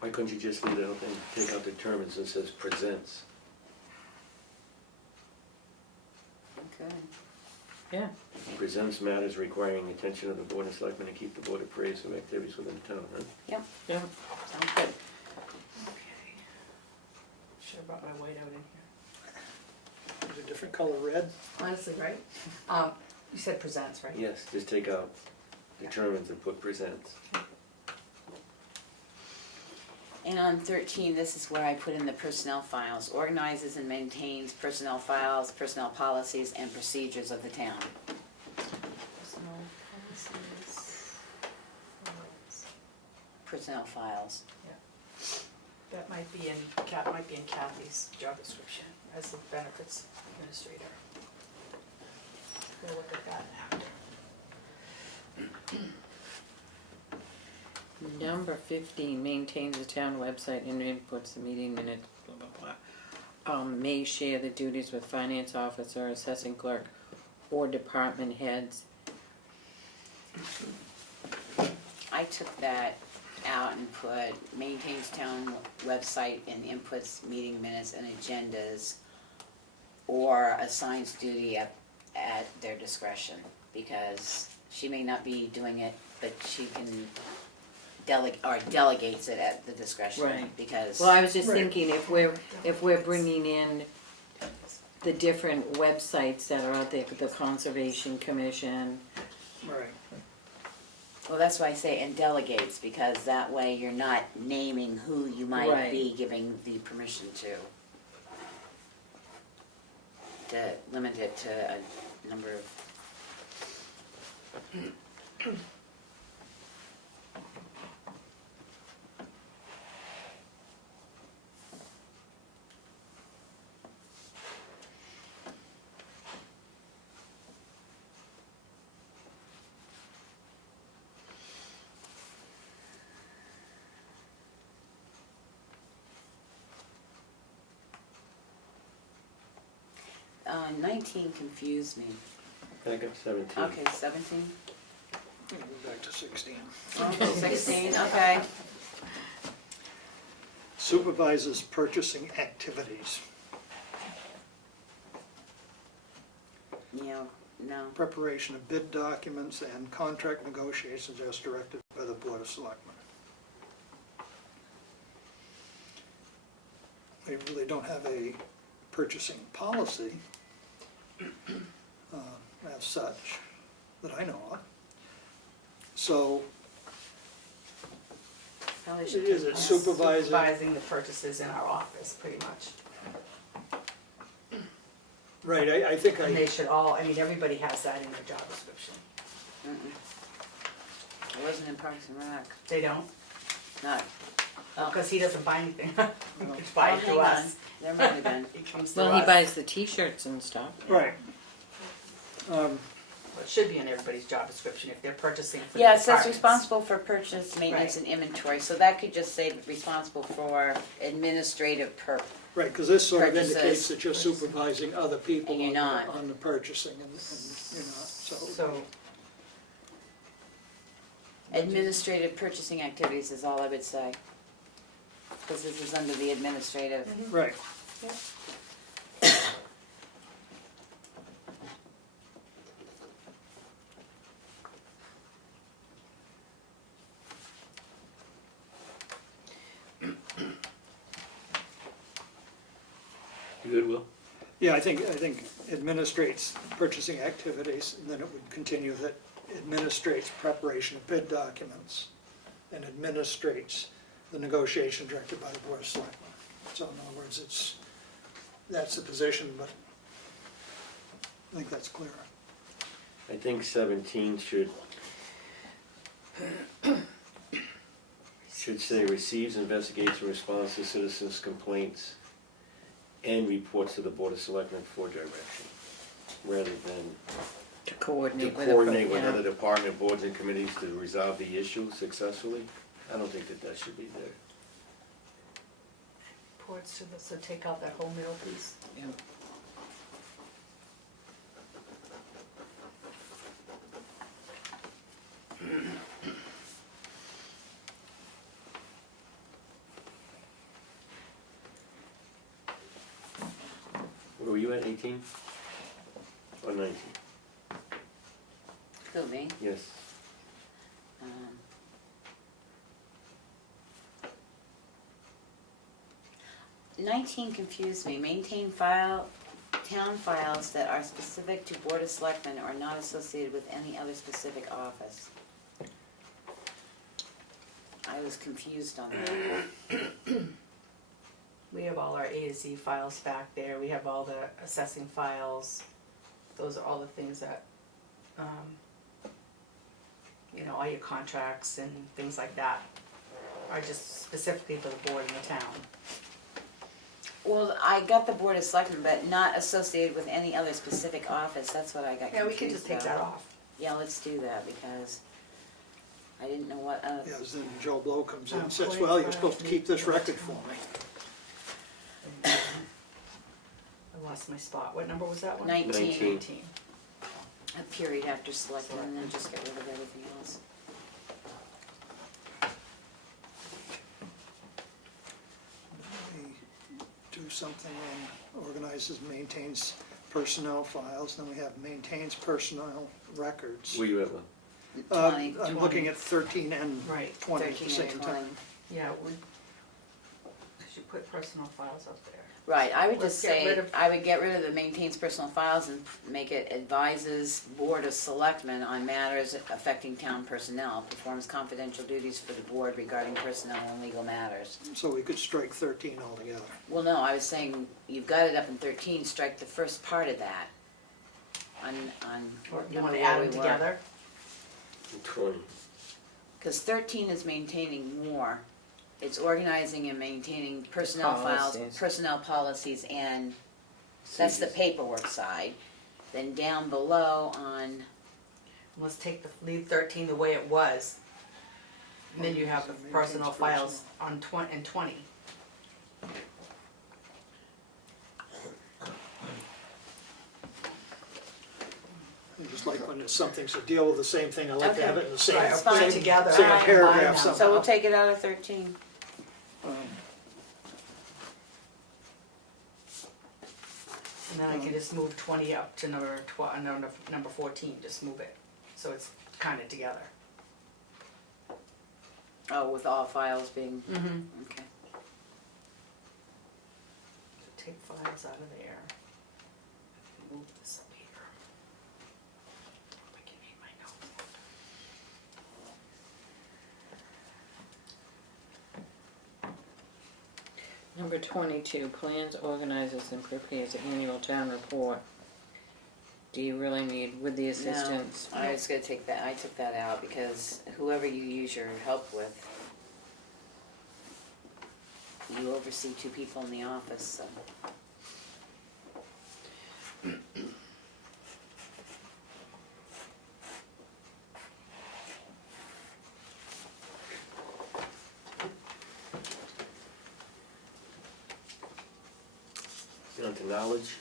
Why couldn't you just leave it out and take out determines and says presents? Okay. Yeah, Presents matters requiring attention of the Board of Selectmen and keep the board appraised of activities within the town, huh? Yep, yeah. sounds good. Okay. Should've brought my whiteout in here. Is it a different color red? Honestly, right? You said presents, right? Yes, just take out determines and put presents. And on 13, this is where I put in the personnel files, organizes and maintains personnel files, personnel policies, and procedures of the town. Personal policies. Personnel files. That might be in Kathy's job description as the benefits administrator. We'll look at that after. Number 15, maintains the town website and inputs the meeting minutes, blah, blah, blah. May share the duties with finance officer, assessing clerk, or department heads. I took that out and put maintains town website and inputs meeting minutes and agendas, or assigns duty at their discretion, because she may not be doing it, but she can delegates it at the discretion, Right. because. Well, I was just Right. thinking, if we're bringing in the different websites that are out there, the Conservation Commission, Right. Well, that's why I say and delegates, because that way you're not naming who you might Right. be giving the permission to. To limit it to a number of. Uh, 19 confused me. Back up 17. Okay, 17? Go back to 16. Okay, 16, okay. Supervises purchasing activities. Yeah, no. Preparation of bid documents and contract negotiations as directed by the Board of Selectmen. We really don't have a purchasing policy as such that I know of. So Probably should is take it that. Supervising the purchases in our office, pretty much. right, I think And they I, should all, I mean, everybody has that in their job description. Mm-mm. It wasn't in Parks and Rec. They don't? No. Because he doesn't buy anything. He No. just buy Oh, it hang to on. us. There might have been. He comes to well, he us. buys the T-shirts and stuff. right. It should be in everybody's job description if they're purchasing for Yeah, their it says departments. responsible for purchase, maintenance, Right. and inventory, so that could just say responsible for administrative Right, because this sort of Purchases. indicates that you're supervising other people And you're not. on the purchasing and you're not, so. So, administrative purchasing activities is all I would say. Because this is under the administrative. Right. You good, Will? Yeah, I think administrates purchasing activities, and then it would continue that administrates preparation of bid documents and administrates the negotiation directed by the Board of Selectmen. So in other words, that's the position, but I think that's clearer. I think 17 should say receives, investigates, and responds to citizens' complaints and reports to the Board of Selectmen for direction, rather than To to coordinate with. coordinate with yeah. other department boards and committees to resolve the issue successfully. I don't think that should be there. reports to the, so take out that whole middle piece. Yeah. Where were you at, 18? Or 19? Who, me? Yes. Um, Nineteen confused me. Maintain town files that are specific to Board of Selectmen or not associated with any other specific office. I was confused on that. We have all our A to Z files back there, we have all the assessing files, those are all the things that, you know, all your contracts and things like that are just specifically for the board and the town. Well, I got the Board of Selectmen, but not associated with any other specific office, that's what I got confused Yeah, we can just take that about. off. Yeah, let's do that, because I didn't know what, Yeah, 'cause then Joe Blow comes in and says, well, you're supposed to keep this record for me. I lost my spot, what number was that one? 19. 19. a period after Selectmen, and then just get rid of everything else. We do something on organizes, maintains personnel files, then we have maintains personnel records. Were you at one? 20, I'm looking at 13 and Right, 20 at the 13 and same 20. time. Yeah, we, cause you put personal files up there. Right, I would Let's just get rid say, of- I would get rid of the maintains personal files and make it advises Board of Selectmen on matters affecting town personnel, performs confidential duties for the board regarding personnel and legal matters. So we could strike 13 altogether. Well, no, I was saying, you've got it up in 13, strike the first part of that. On Or you number wanna where add we them were. together? 20. Cause 13 is maintaining more. It's organizing and maintaining personnel files, Policies. personnel policies, and that's the paperwork side. Then down below on, Let's leave 13 the way it was. And then you have the Maintains personnel files personnel. on 20. I just like when there's something to deal with the same thing, I like to have it in the same, Right, That's put it fine. together. same Alright, paragraph fine now. so we'll somehow. take it out of 13. And then I can just move 20 up to number 14, just move it, so it's kinda together. Oh, with all files being, Mm-hmm. okay. Take files out of there. Move this up here. I can read my notes. Number 22, plans, organizes, and prepares the annual town report. Do you really need, with the assistance? No, I was gonna take that, I took that out because whoever you use your help with, you oversee 2 people in the office, so. On to knowledge.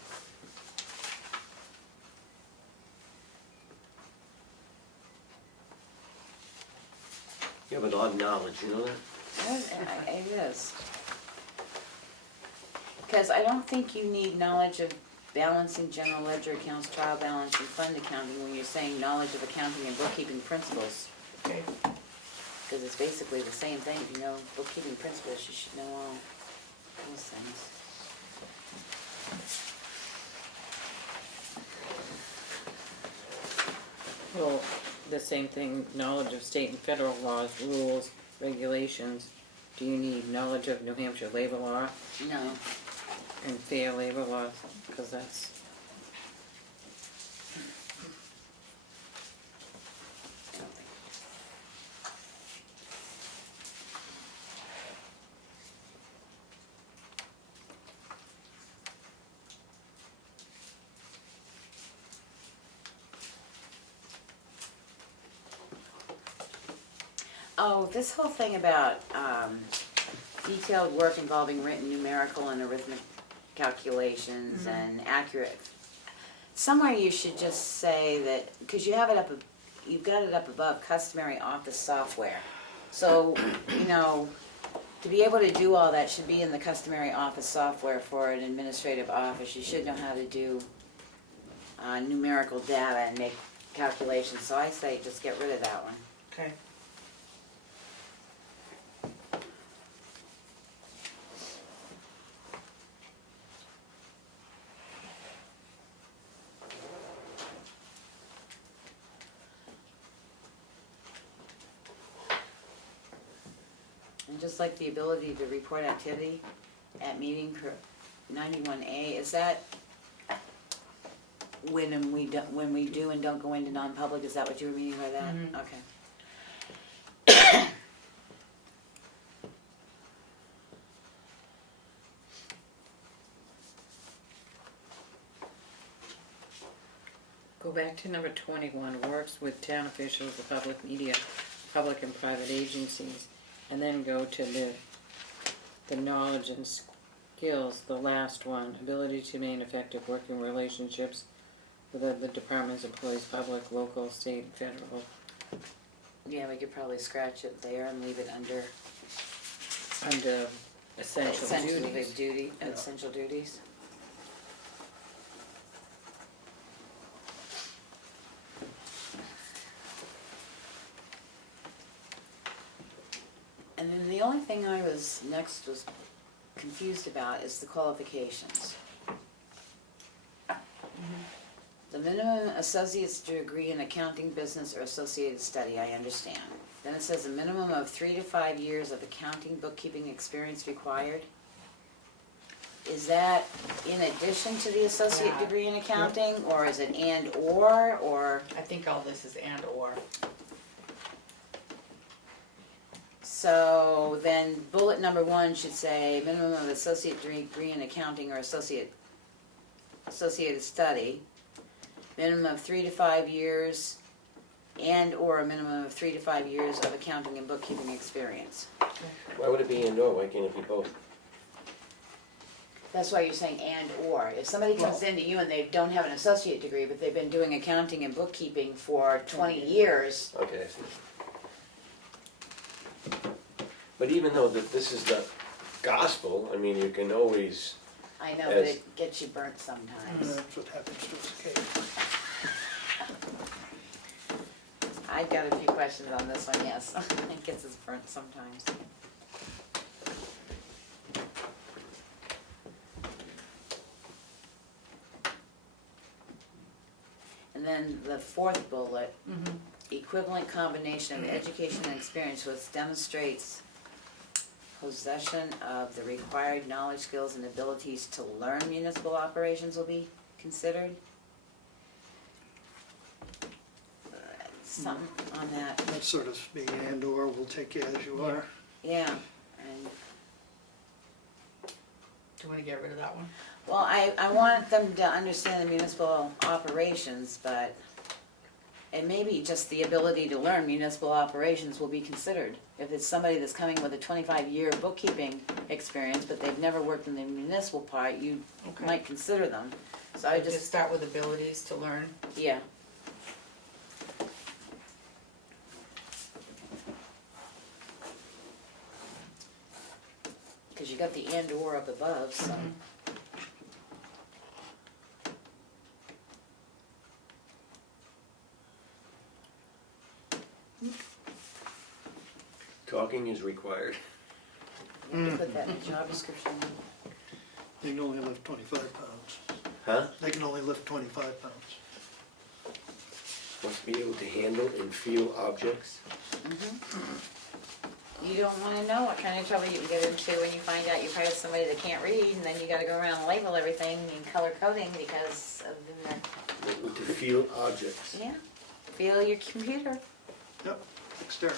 You have an odd knowledge, you know that? It is. Because I don't think you need knowledge of balancing general ledger accounts, trial balance, and fund accounting when you're saying knowledge of accounting and bookkeeping principles. Okay. Because it's basically the same thing. If you know bookkeeping principles, you should know all those things. Well, the same thing, knowledge of state and federal laws, rules, regulations. Do you need knowledge of New Hampshire labor law No. and fair labor laws? Because that's, I don't think. Oh, this whole thing about detailed work involving written numerical and arithmetic calculations and accurate. Somewhere you should just say that, because you have it up, you've got it up above, customary office software. So, you know, to be able to do all that should be in the customary office software for an administrative office. You should know how to do numerical data and make calculations. So I say just get rid of that one. Okay. just like the ability to report activity at meeting 91A, is that when we do and don't go into non-public, is that what you were meaning by that? Mhm. Okay. Go back to number 21, works with town officials, the public media, public and private agencies, and then go to the knowledge and skills, the last one, ability to maintain effective working relationships with other departments, employees, public, local, state, federal. Yeah, we could probably scratch it there and leave it under Essential duties. essential duties. And then the only thing I was confused about is the qualifications. The minimum associate's degree in accounting, business, or associated study, I understand. Then it says a minimum of 3 to 5 years of accounting, bookkeeping experience required. Is that in addition to the associate Yeah. degree in accounting, or is it and or? I think all this is and or. So then bullet number 1 should say minimum of associate degree in accounting or associated study. Minimum of 3 to 5 years and or a minimum of 3 to 5 years of accounting and bookkeeping experience. Why would it be and or? Why can't it be both? That's why you're saying and or. If somebody comes into you and they don't have an associate degree, but they've been doing accounting and bookkeeping for 20 years, Okay, I see. But even though this is the gospel, I mean, you can always, I know, but As- it gets you burnt sometimes. That's what happens to us occasionally. I've got a few questions on this one, yes. It gets us burnt sometimes. And then the 4th bullet, equivalent combination of education and experience which demonstrates possession of the required knowledge, skills, and abilities to learn municipal operations will be considered. Something on that, That sort of being and or, we'll take you as you are. yeah, and, Do you wanna get rid of that one? well, I want them to understand the municipal operations, but it may be just the ability to learn municipal operations will be considered. If it's somebody that's coming with a 25-year bookkeeping experience, but they've never worked in the municipal part, you Okay. might consider them. So I Just just, start with abilities to learn. yeah. Because you got the and or up above, so. talking is required. You have to put that in the job description. They can only lift 25 pounds. Huh? They can only lift 25 pounds. Must be able to handle and feel objects. You don't wanna know what kind of trouble you can get into when you find out you've hired somebody that can't read, and then you gotta go around and label everything in color coding because of the, Able to feel objects. yeah, feel your computer. Yep, external.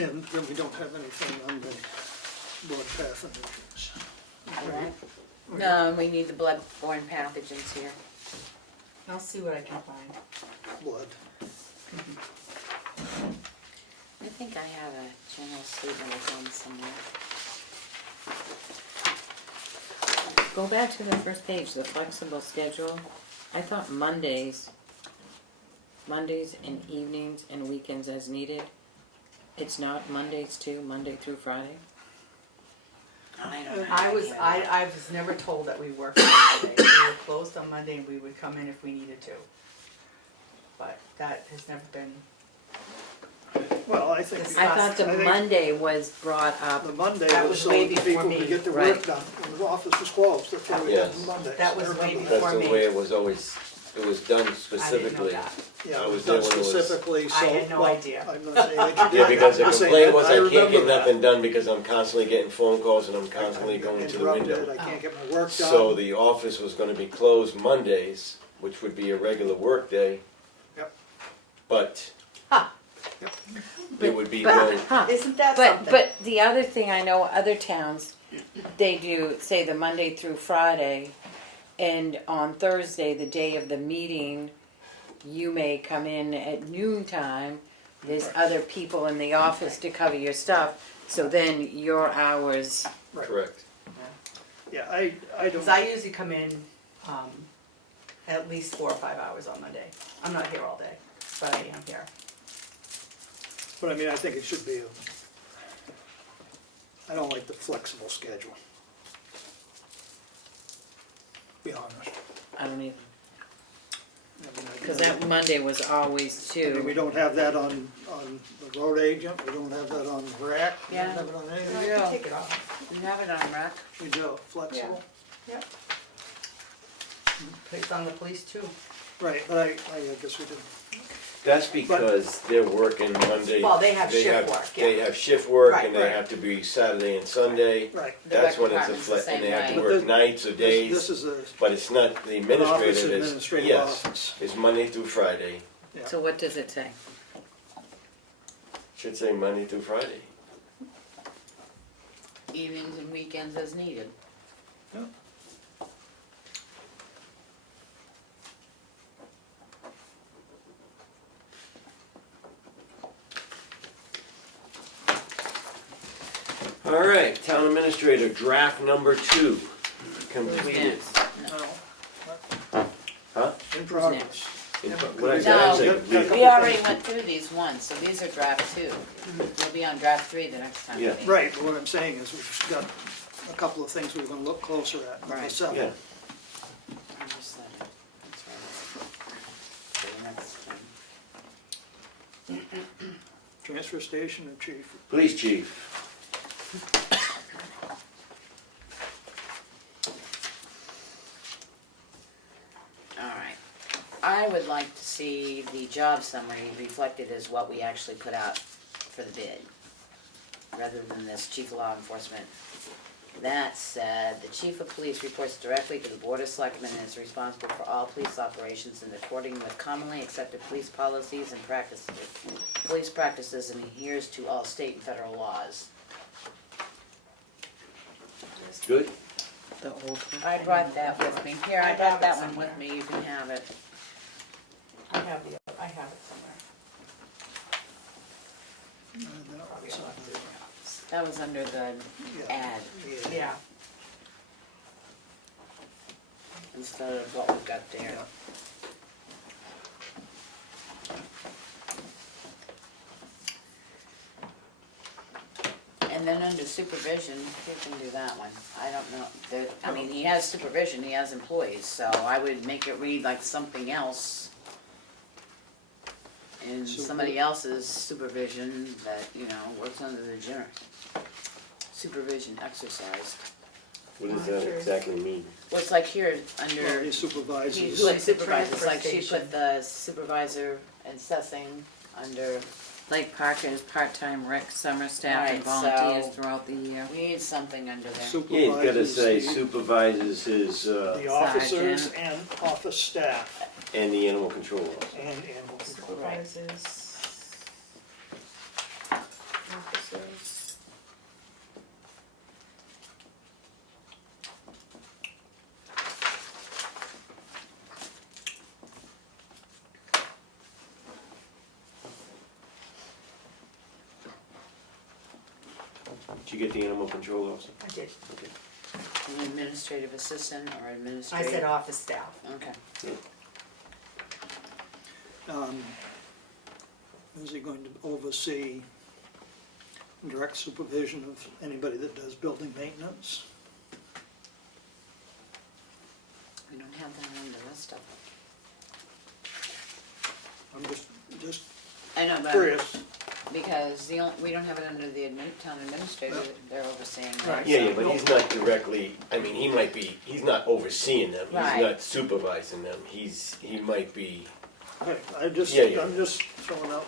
And then we don't have anything on the blood pathogens. Alright. No, and we need the blood-borne pathogens here. I'll see what I can find. Blood. I think I have a general statement of them somewhere. Go back to the first page, the flexible schedule. I thought Mondays and evenings and weekends as needed. It's not Mondays too, Monday through Friday? I don't know. I was never told that we worked on Monday. We were closed on Monday and we would come in if we needed to. But that has never been, Well, I think. It's I thought the I think Monday was brought up, The Monday That was was so way that before people me. could get their Right. work done. When the office was closed, that's why we did Yes. Mondays. That was I way remember That's before the me. way it was always it was done I didn't know specifically. that. Yeah, I it was was there done when it was- specifically, so. I had no well, idea. I'm not saying that you Yeah, because the I'm saying complaint that was I can't get remember that. nothing done because I'm constantly getting phone calls and I'm I'm constantly going to the interrupted, window. I can't get my work done. So the office was gonna be closed Mondays, which would be a regular work day. Yep. But Ha. it would be But- going, huh. Isn't that But, something? but the other thing, I know other towns, they do, say the Monday through Friday, and on Thursday, the day of the meeting, you may come in at noon time. There's other people in the office to cover your stuff, so then your hours, correct. Yeah, I don't. Because I usually come in, at least 4 or 5 hours on Monday. I'm not here all day, but I am here. But I mean, I think it should be I don't like the flexible schedule. Be honest. I don't even, I mean, cause that Monday was always I mean, we too. don't have that on the road agent, we don't have that on rec, we don't Yeah. have it on I anything. can take it off. You have it on rec. We do, flexible. Yep. It's on the police too. Right, but I guess we didn't. That's because they're working Monday. Well, they have shift work, yeah. They have shift work Right, and they right. have to be Saturday and Sunday. Right. The That's rec when it's a department's the flex, same and they have to way. But work this- nights or This days, is but it's not, the an office administrative is, administrative yes, office. it's Monday through Friday. Yeah. So what does it say? Should say Monday through Friday. Evenings and weekends as needed. All right, town administrator, draft number 2, completed. No, Huh? in progress. What I said, I said No. completed. We already went through these once, so these are draft 2. We'll be on draft 3 the next time. we Yeah. meet. Right, but what I'm saying is we've got a couple of things we're gonna look closer at, number Right. 7. Yeah, I just said it. That's right. For the next one. Transfer station and chief. police chief. All right. I would like to see the job summary reflected as what we actually put out for the bid, rather than this chief of law enforcement. That said, the chief of police reports directly to the board of selectmen and is responsible for all police operations in accordance with commonly accepted police policies and police practices, and adheres to all state and federal laws. Good? The old one? I brought that with me. Here, I I brought have it that one somewhere. with me, you can have it. I have it somewhere. Probably not. That was under the ad Yeah. instead of what we've got there. And then under supervision, you can do that one. I don't know, I mean, he has supervision, he has employees, so I would make it read like something else. And somebody else's supervision that, you know, works under the general supervision exercised. What does that exactly mean? Well, it's like here, Well, under, he supervises. who Like the supervises, transfer like she station. put the supervisor assessing under, Lake Parkers, part-time rec, summer staff, and Right, so- volunteers throughout the year. we need something under there. Yeah, you gotta say Supervises supervises his, the officers Sergeant. and office staff and the animal control officer. and animal control. Supervisors. Officers. Did you get the animal control officer? I did. An administrative assistant or I administrative? said office staff. Okay. Is he going to oversee direct supervision of anybody that does building maintenance? We don't have that on the rest of them. I'm just I know, but curious. because we don't have it under the town administrator, they're overseeing that. Right. Yeah, but he's not directly, I mean, he's not overseeing them, he's Right. not supervising them, he might be, Hey, Yeah, yeah. I'm just throwing out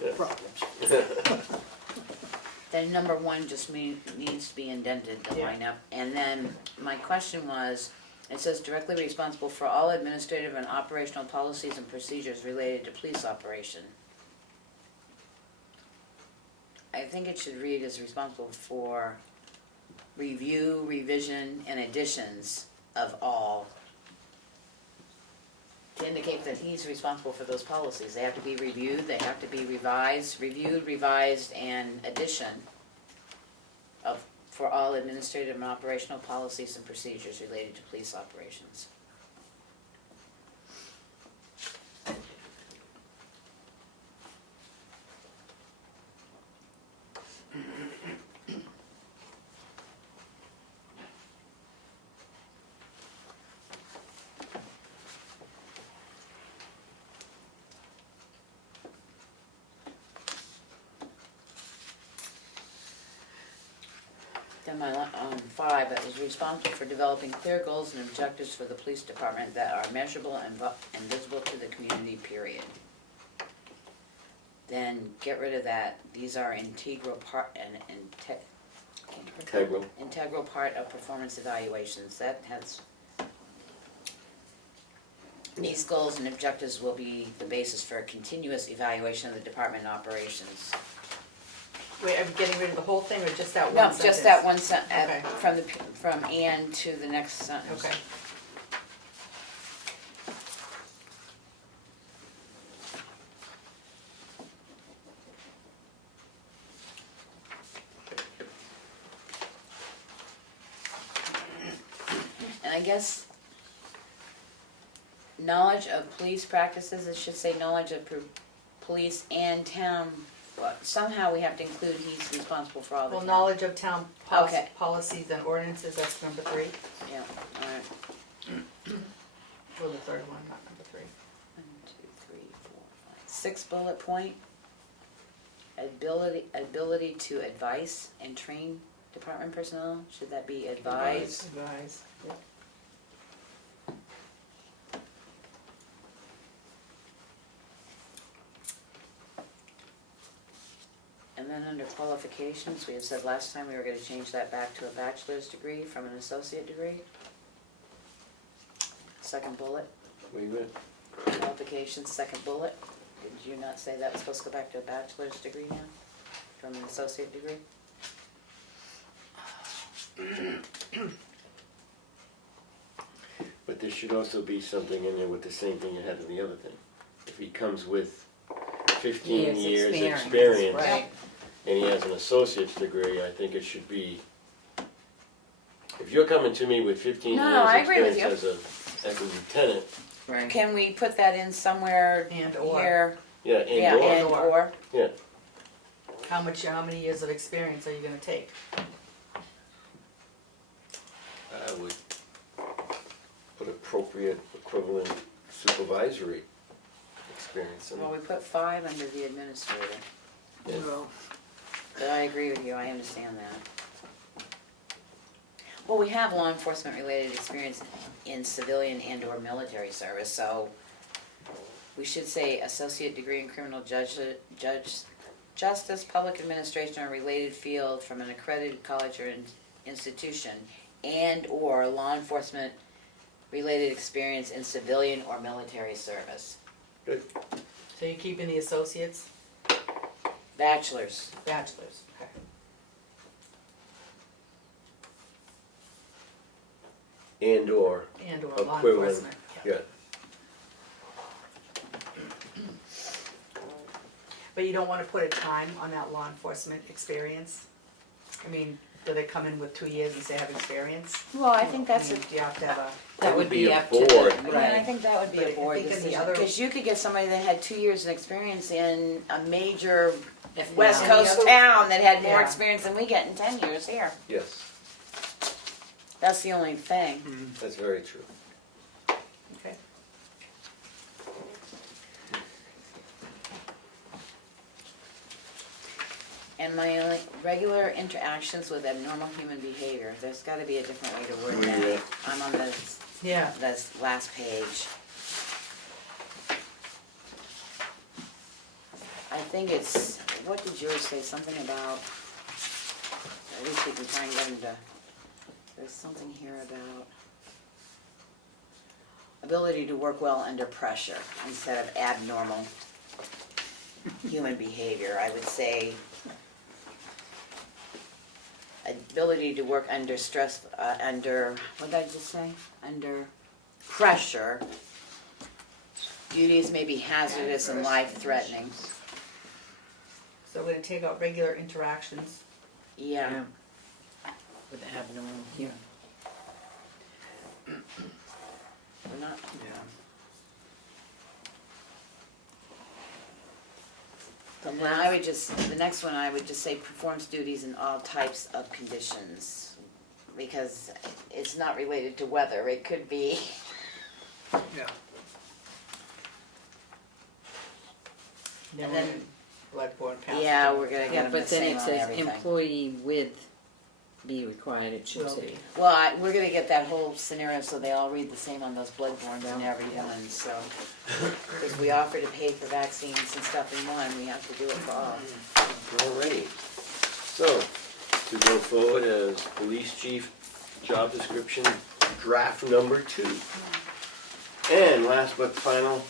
Yeah. problems. Then number one just needs to be indented, the Yeah. lineup. And then my question was, it says directly responsible for all administrative and operational policies and procedures related to police operation. I think it should read as responsible for review, revision, and additions of all. To indicate that he's responsible for those policies. They have to be reviewed, they have to be reviewed, revised, and addition for all administrative and operational policies and procedures related to police operations. Then on 5, it was responsible for developing clear goals and objectives for the police department that are measurable and visible to the community, period. Then get rid of that. These are integral part integral part of performance evaluations. That has, these goals and objectives will be the basis for a continuous evaluation of the department operations. Wait, are we getting rid of the whole thing or just that one No, sentence? just that one Okay. from and to the next sentence. Okay. And I guess knowledge of police practices, it should say knowledge of police and town, somehow we have to include he's responsible for all the Well, town. knowledge of town Okay. policies and ordinances, that's number 3, Yeah, alright. or the third one, not number 3. 1, 2, 3, 4, 5. 6 bullet point. Ability to advise and train department personnel, should that be advise? Advise, yep. And then under qualifications, we had said last time we were gonna change that back to a bachelor's degree from an associate degree. Second bullet, We good? qualifications, second bullet. Did you not say that was supposed to go back to a bachelor's degree now, from an associate degree? But there should also be something in there with the same thing you had in the other thing. If he comes with 15 years experience, Right. and he has an associate's degree, I think it should be, if you're coming to me with 15 No, years I agree with experience as a lieutenant, Can we put that in somewhere And or. here? yeah, Yeah, and and or, or. yeah, How many years of experience are you gonna take? I would put appropriate equivalent supervisory experience in Well, it. we put 5 under the administrator, Yeah. No, but I agree with you, I understand that. Well, we have law enforcement related experience in civilian and or military service, so we should say associate degree in criminal justice, public administration, or related field from an accredited college or institution, and or law enforcement related experience in civilian or military service. Good. So you're keeping the associates, Bachelor's. bachelors, okay. And or And or law equivalent, enforcement, yeah. yeah. But you don't wanna put a time on that law enforcement experience? I mean, do they come in with 2 years and say have experience? Well, I think that's I mean, do you have to have a? that It would would be be a up to the, board. yeah, I Right. think that would be But a I board think in the decision, other- cause you could get somebody that had 2 years of experience in a major If West not- Coast Any other- town that had more Yeah. experience than we get in 10 years here. Yes, That's the only thing. that's very true. Okay. And my only regular interactions with abnormal human behavior, there's gotta be a different way to word Yeah. that. I'm on Yeah. this last page. I think it's, what did yours say, something about, at least we can try and get him to, there's something here about ability to work well under pressure instead of abnormal human behavior. I would say ability to work under stress, under, what did I just say? Under pressure. Duties may be hazardous and life-threatening. So we're gonna take out regular interactions. Yeah. With abnormal human. We're not, Then I would just, the next one, I would just say performs duties in all types of conditions. Because it's not related to weather, it could be, Yeah. and then, Bloodborne pathogen. yeah, we're gonna get Yeah, them the but then same it on says everything. employee with be required, it should Will say. be. Well, we're gonna get that whole scenario so they all read the same on those bloodbornes and everyone, so. Because we offer to pay for vaccines and stuff in one, we have to do it for all. Alrighty. So, to go forward as police chief, job description, draft number 2. And last but final,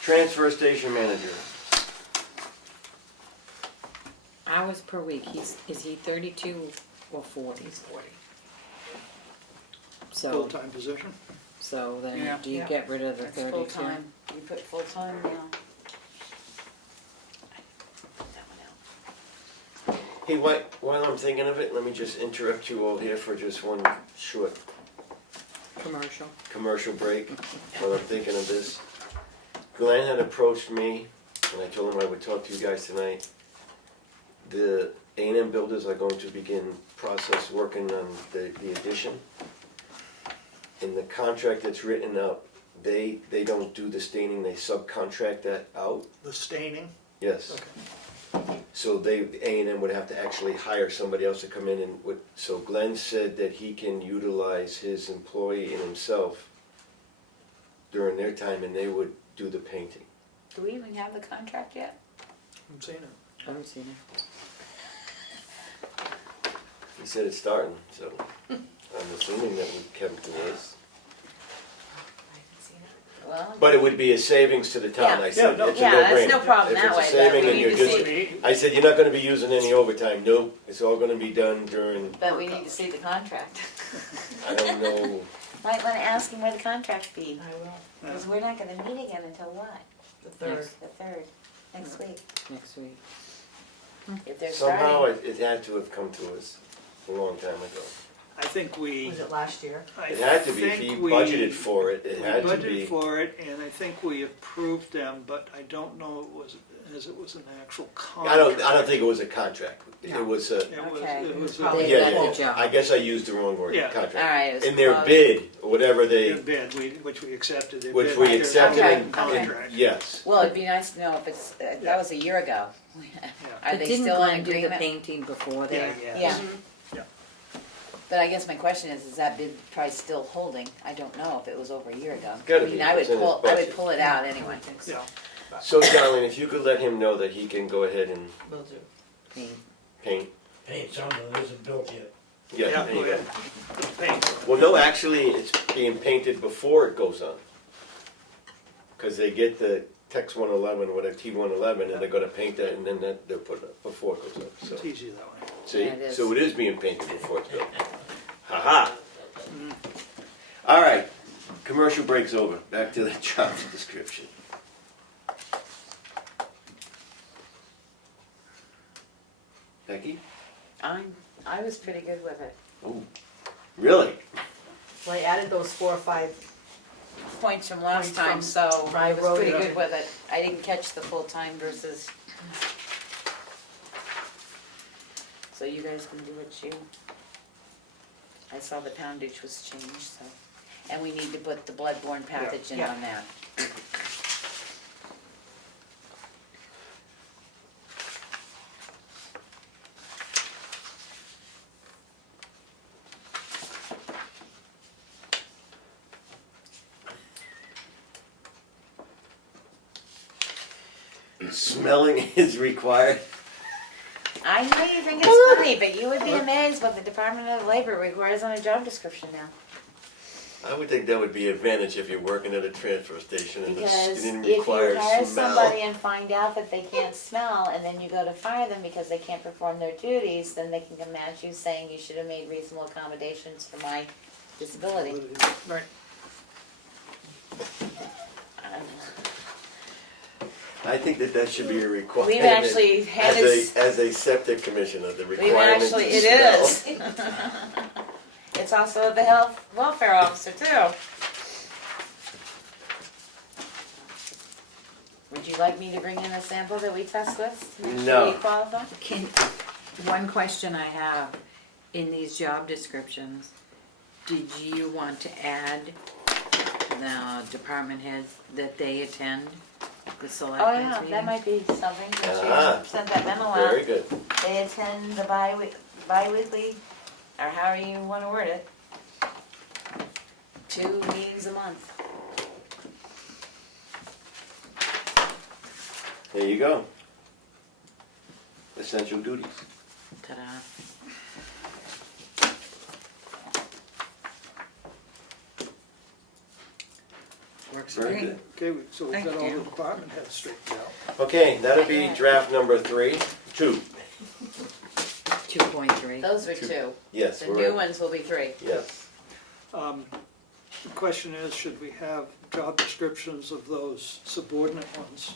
transfer station manager. Hours per week, is he 32 or 40? He's 40. So, Full-time position? so then Yeah. do you Yeah. get rid of the That's 32? full-time, you put full-time now. Put that one out. Hey, while I'm thinking of it, let me just interrupt you all here for just one short Commercial. commercial break while I'm thinking of this. Glenn had approached me, and I told him I would talk to you guys tonight. The A&M builders are going to begin process working on the addition. In the contract that's written up, they don't do the staining, they subcontract that out. The staining? Yes. Okay. So A&M would have to actually hire somebody else to come in and would, so Glenn said that he can utilize his employee and himself during their time and they would do the painting. Do we even have the contract yet? I'm seeing it. I haven't seen it. He said it's starting, so I'm assuming that we kept the list. I haven't seen it. Well, But it would be a savings to the town, I said, Yeah, no. it's a yeah, no-brainer. that's no problem If that way, it's a but saving we and need you're to just, see, I said, you're not gonna be using any overtime, no, it's all gonna be done during, but we need to see the contract. I don't know, Might wanna ask him where the contract be, I will. because we're not gonna meet again until what? The third. The 3rd, next week. Next week. If they're somehow starting, it had to have come to us a long time ago. I think we. Was it last year? It had to be, if he budgeted for it, it had to We be. budgeted for it, and I think we approved them, but I don't know it was an actual contract. I don't think it was a contract, it was a, Okay. It was Probably They yeah, got the yeah, job. I guess I used the wrong word, Yeah. contract. alright, it was In their closed. bid, or whatever their they, bid, which we accepted. Their which bid, we their accepted Okay, and, okay. contract. yes. Well, it'd be nice to know if it's, that was a year ago. Are But they didn't still in Glenn do the agreement? painting before Yeah, there? yeah. Yeah. Yeah. But I guess my question is that bid price still holding? I don't know if it was over a year ago. Gotta I mean, be, I would it's in his pull, I would budget. pull it out anyway. I think so. Yeah. So Darlene, if you could let him know that he can go ahead and Will do. Paint. paint, Paint something that isn't built yet. yeah, there you go go. ahead. Paint. Well, no, actually, it's being painted before it goes on. Cause they get the Tex 111, whatever, T111, and they're gonna paint that, and then they'll put it before it goes up, so. It's easier that way. See, Yeah, it is. so it is being painted before it's built. Ha-ha. All right, commercial break's over, back to the job description. Becky? I was pretty good with it. Oh, really? Well, I added those 4 or 5. Points from last Points time, from- so I I was wrote pretty it. good with it. I didn't catch the full-time versus. So you guys can do what you. I saw the poundage was changed, so. And we need to put the bloodborne pathogen Yeah. on that. smelling is required. I know you think it's funny, but you would be amazed what the Department of Labor requires on a job description now. I would think that would be an advantage if you're working at a transfer station and Because it didn't if you require hire smell. somebody and find out that they can't smell, and then you go to fire them because they can't perform their duties, then they can come at you saying you should have made reasonable accommodations for my disability. Right. I don't know. I think that should be a requirement. We've actually had as a septic commissioner, the We've requirement to actually, smell. it is. It's also the health welfare officer too. Would you like me to bring in a sample that we test with to make sure No. you qualify? One question I have, in these job descriptions, did you want to add the department heads that they attend the Oh selectmen's yeah, meeting? that might be something that Ah, you sent that memo out. Very good. They attend the bi-weekly, or however you wanna word it, 2 meetings a month. There you go. Essential duties. Ta-da. Works Very great. good. Okay, so we've Thank got all you. the department heads straightened out. Okay, that'll be draft number 2. 2.3. Those were 2. Yes, The we're new in. ones will be 3. Yes. The question is, should we have job descriptions of those subordinate ones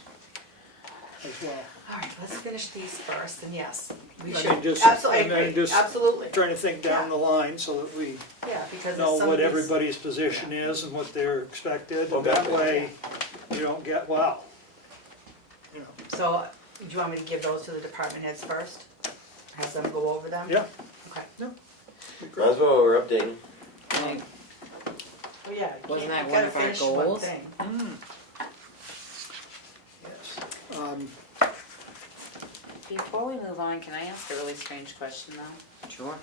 as well? All right, let's finish these first, and yes, we I should. mean, just- Absolutely, I mean, I agree, just absolutely, Trying to think down the line so that we yeah, because know some of what these- everybody's position is and what they're expected, and Okay. that way you don't get, wow. You know, So, do you want me to give those to the department heads first? Have them go over them? yeah. Okay. Might as well, we're updating. Right. Oh, yeah. you Wasn't can't- that you one gotta of our finish one goals? thing. Yes. Before we move on, can I ask a really strange question though? Sure.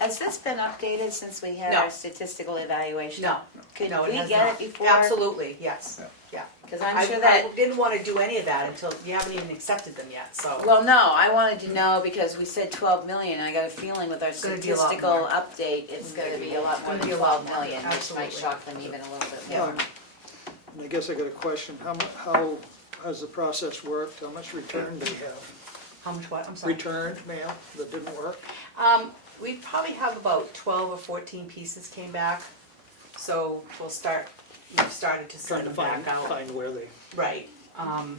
Has this been updated since we had No. our statistical evaluation? No, Could no, it we has get not. it before? Absolutely, yes, yeah. Because I'm I sure that, didn't wanna do any of that until, you haven't even accepted them yet, so. well, no, I wanted to know because we said 12 million. I got a feeling with our gonna be a lot statistical more. update, it's gonna be a lot It's more gonna than be a lot 12 more, million, which absolutely. might shock them even a little bit Yeah. more. And I guess I got a question, how has the process worked? How much return do you have? How much what, I'm sorry? Returned mail that didn't work? We probably have about 12 or 14 pieces came back, so we've started to Trying send to them back out. find where the Right,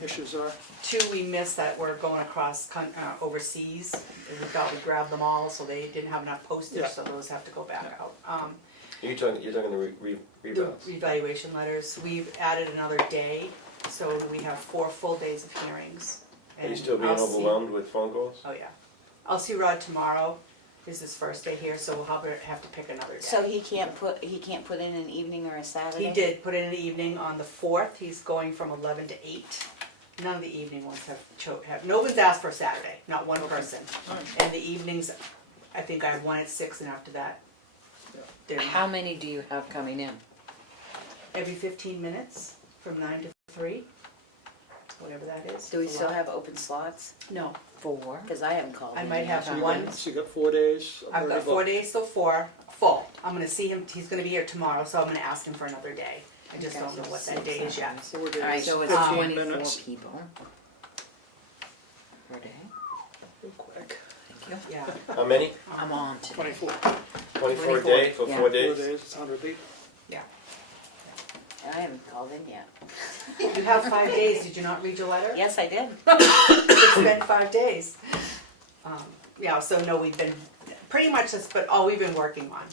issues are? 2 we missed that were going across overseas, and we thought we'd grab them all, so they didn't have enough postage, Yeah. so those have to go back out. You're talking the The rebounds. evaluation letters, we've added another day, so we have 4 full days of hearings. Are you and still being I'll see- overwhelmed with phone calls? Oh, yeah. I'll see Rod tomorrow, this is his first day here, so we'll have to pick another day. So he can't put in an evening or a Saturday? He did put in the evening on the 4th, he's going from 11 to 8. None of the evening ones have, no one's asked for a Saturday, not one person. And the evenings, I think I have one at 6, and after that, they're How many do you have coming in? every 15 minutes, from 9 to 3, whatever that is. Do we It's a still lot. have open slots? No, 4. Because I haven't called I in might yet. have So you one. got- So you got 4 days? I've already got 4 booked. days till 4, full. I'm gonna see him, he's gonna be here tomorrow, so I'm gonna ask him for another day. I just Okay, don't know so what that day is yet. 4 days, Alright, So it's 15 24 minutes. people per day. Real quick. Thank you. Yeah, How many? I'm on today. 24, 24 a day for Yeah. 4 4 days? days, it's 100 people. And I haven't called in yet. you have 5 days, did you not read your letter? Yes, I did. It's been 5 days. Yeah, so no, we've been, pretty much that's, but all we've been working on.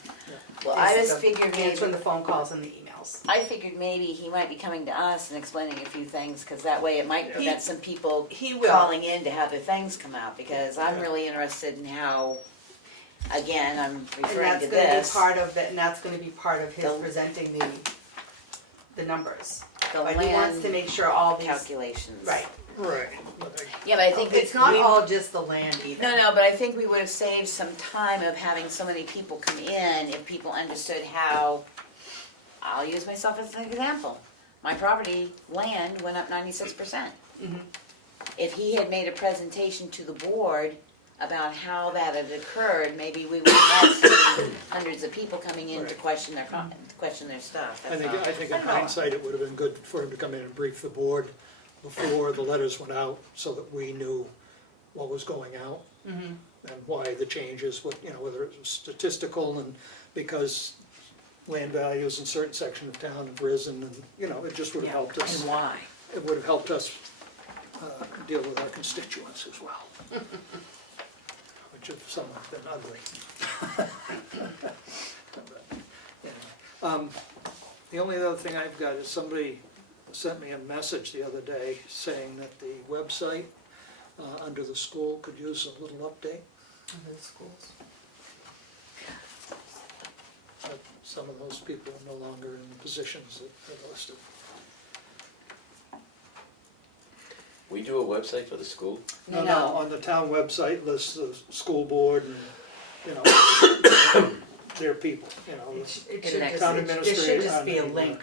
Well, I is just the- figured maybe, Answering the phone calls and the emails. I figured maybe he might be coming to us and explaining a few things, because that way it might prevent some people He will. calling in to have their things come out, because I'm really interested in how, again, I'm And referring that's to gonna be this, part of it, and that's gonna be part of his The- presenting the numbers. the But he wants to land make sure all these, calculations. right. Right. Yeah, but I think It's that not we- all just the land either. No, but I think we would have saved some time of having so many people come in if people understood how, I'll use myself as an example. My property, land went up 96%. If he had made a presentation to the board about how that had occurred, maybe we would have had hundreds of people coming in to Right. question their stuff, I that's think, all. I think in don't know. hindsight, it would have been good for him to come in and brief the board before the letters went out, so that we knew what was going out. And why the changes, what, you know, whether it was statistical and because land values in certain section of town have risen and, you know, it just would have helped us. And why? It would have helped us deal with our constituents as well. Which have somewhat been ugly. Yeah. The only other thing I've got is somebody sent me a message the other day saying that the website under the school could use a little update. Under the schools. But some of those people are no longer in the positions that are listed. We do a website for the school? No, No. on the town website lists the school board and, you know, their people, you know. It should next just, town there should administrator just be a and, link.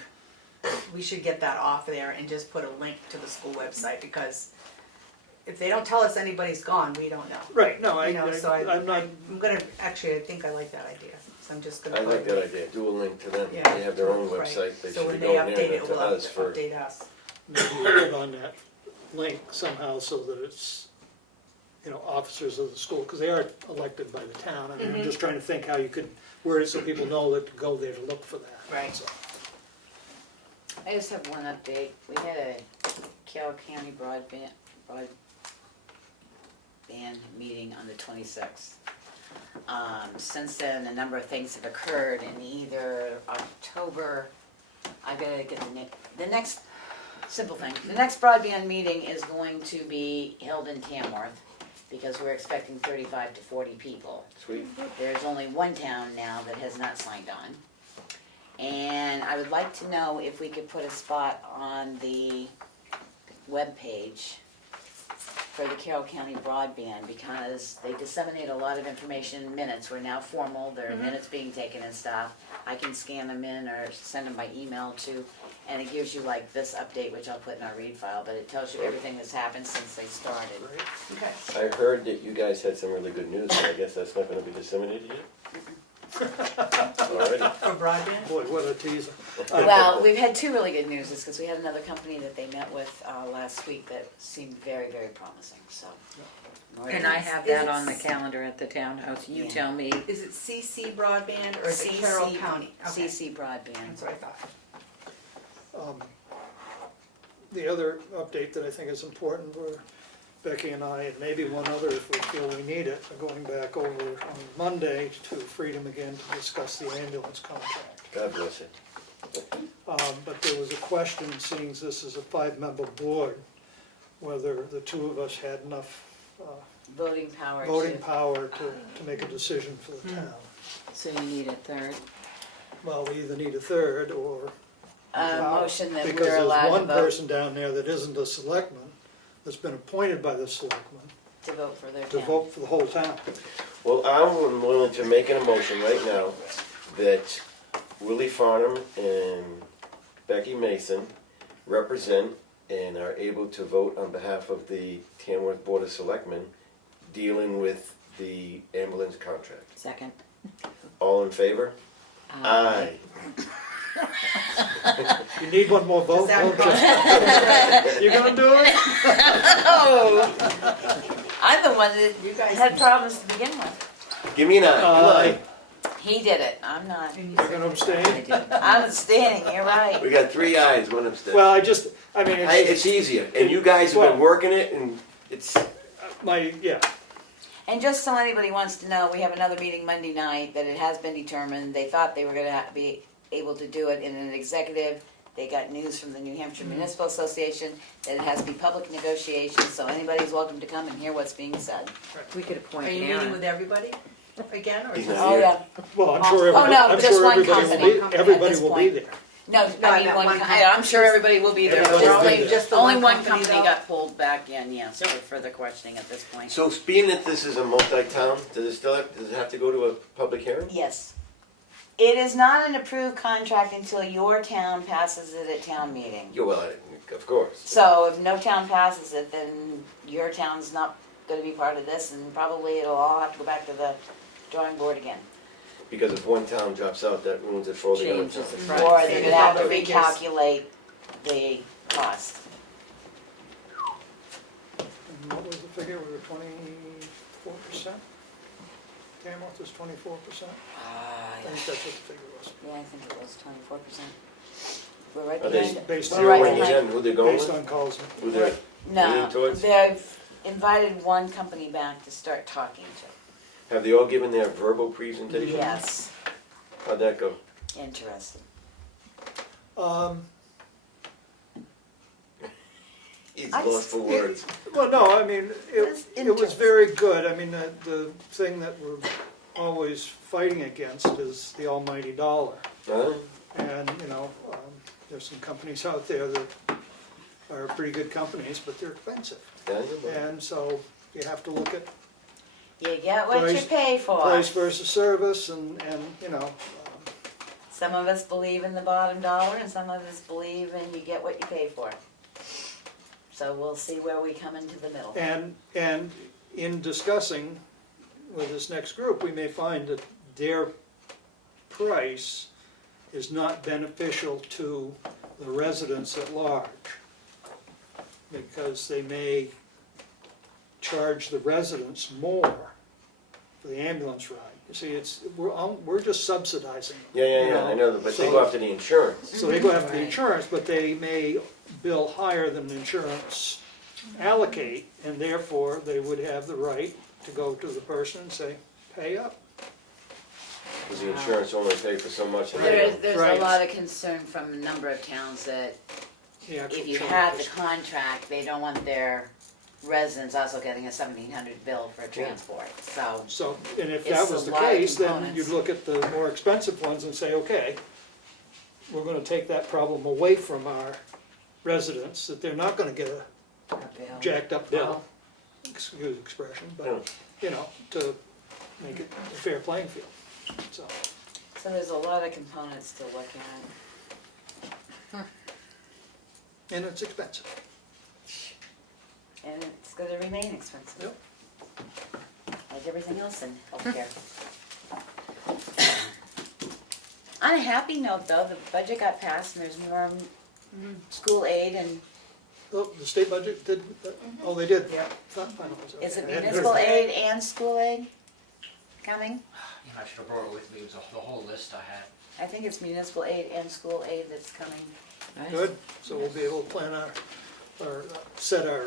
We should get that off there and just put a link to the school website, because if they don't tell us anybody's gone, we don't know. Right, no, You know, so I'm not, I'm gonna, actually, I think I like that idea, so I'm just gonna. I put like a that link. idea, do a link to them, Yeah. they have their own Right. website, they So should when be they going update there it, and we'll to us for. update us. maybe put on that link somehow so that it's, you know, officers of the school, because they are elected by the town. I mean, I'm just trying to think how you could word it so people know that to go there to look for that. Right. So, I just have one update. We had a Carroll County broadband meeting on the 26th. Since then, a number of things have occurred in either October, I gotta get the next, simple thing. The next broadband meeting is going to be held in Tamworth because we're expecting 35 to 40 people. Sweet. There's only one town now that has not signed on. And I would like to know if we could put a spot on the webpage for the Carroll County broadband, because they disseminate a lot of information in minutes. We're now formal, there are minutes being taken and stuff. I can scan them in or send them by email too, and it gives you like this update, which I'll put in our read file, but it tells you everything that's happened since they started. right. Okay. I heard that you guys had some really good news, but I guess that's not gonna be disseminated yet? Alrighty. For broadband? Boy, what a teaser. Well, we've had two really good news, because we had another company that they met with last week that seemed very, very promising, so. And I have that on the calendar at the townhouse, you Yeah. tell me. Is it CC broadband or is it CC Carroll County? Okay. CC broadband. That's what I thought. The other update that I think is important for Becky and I, and maybe one other if we feel we need it, are going back over on Monday to Freedom again to discuss the ambulance contract. God bless it. But there was a question, seeing as this is a 5-member board, whether the two of us had enough Voting power to. voting power to make a decision for the town. So you need a third. Well, we either need a third or. A motion that Because we're allowed there's to one vote, person down there that isn't a selectman, that's been appointed by the selectman, to vote for their to town. vote for the whole town. Well, I'm willing to make an emotion right now that Willie Farnham and Becky Mason represent and are able to vote on behalf of the Tamworth Board of Selectmen dealing with the ambulance contract. Second. All in favor? Aye. You need one more vote, Does that don't you? You gonna do it? Oh, I'm the one that You guys. had problems to begin with. Give me an eye, come Aye. He did it, I'm not. And you You're said- gonna abstain? I did. I'm abstaining, you're on. right. We got 3 ayes, 1 abstention. Well, I mean, It's easier, and you guys have been working it, and it's, yeah, And just so anybody wants to know, we have another meeting Monday night that it has been determined. They thought they were gonna be able to do it in an executive. They got news from the New Hampshire Municipal Association that it has to be public negotiations, so anybody's welcome to come and hear what's being said. We could appoint Are you meeting Aaron. with everybody again, or? He's just- not Oh, here. yeah. well, I'm sure Oh, no, I'm just sure one everybody company will at be, everybody this will be point. there. No, No, I mean, that one I'm sure everybody will be there. Everybody Just will be only- there. Just the Only one one company, company though? got pulled back in, yes, for further questioning at this point. so being that this is a multi-town, does it have to go to a public hearing? Yes. It is not an approved contract until your town passes it at town meeting. Yeah, well, of course. So if no town passes it, then your town's not gonna be part of this, and probably it'll all have to go back to the drawing board again. Because if one town drops out, that ruins it for all the other Changes towns. the price. Or they're gonna have to Figures. recalculate the cost. And what was the figure, we were 24%? Tamworth was 24%? I think that's what the figure was. Yeah, I think it was 24%. We're right Are they behind it. Based We're on, right zeroing behind- in who they're going based with? on calls. Who they're No, leaning towards? they've invited one company back to start talking to. Have they all given their verbal presentation? Yes, How'd that go? interesting. He's I lost for words. Well, no, I mean, That's it was very good. I mean, the thing that we're always fighting against is the almighty dollar. Huh? And, you know, there's some companies out there that are pretty good companies, but they're expensive. Yeah, you're right. And so you have to look at You get what you Price- pay for. price versus service and, you know, Some of us believe in the bottom dollar, and some of us believe in you get what you pay for. So we'll see where we come into the middle. and in discussing with this next group, we may find that their price is not beneficial to the residents at large, because they may charge the residents more for the ambulance ride. You see, we're just subsidizing them. Yeah, I know, but they go after the insurance. So they go after the Right. insurance, but they may bill higher than the insurance allocate, and therefore they would have the right to go to the person and say, pay up. Because the insurance only pays for so much. and There's a Right. lot of concern from a number of towns that The actual if you charge have the is- contract, they don't want their residents also getting a 1,700 bill for transport, so. So, and if It's that a was the lot of case, then components. you'd look at the more expensive ones and say, okay, we're gonna take that problem away from our residents, that they're not gonna get a bill. jacked up bill, excuse the expression, Yeah. but, you know, to make it a fair playing field, so. So there's a lot of components to look at, And it's expensive. and it's gonna remain expensive. Yep. Like everything else in healthcare. On a happy note though, the budget got passed and there's more school aid, and Oh, the state budget did, oh, they did? Yeah. is it Okay, I hadn't heard municipal that. aid and school aid coming? You know, I should have brought it with me, it was the whole list I had. I think it's municipal aid and school aid that's coming. Good, so we'll be able to plan set our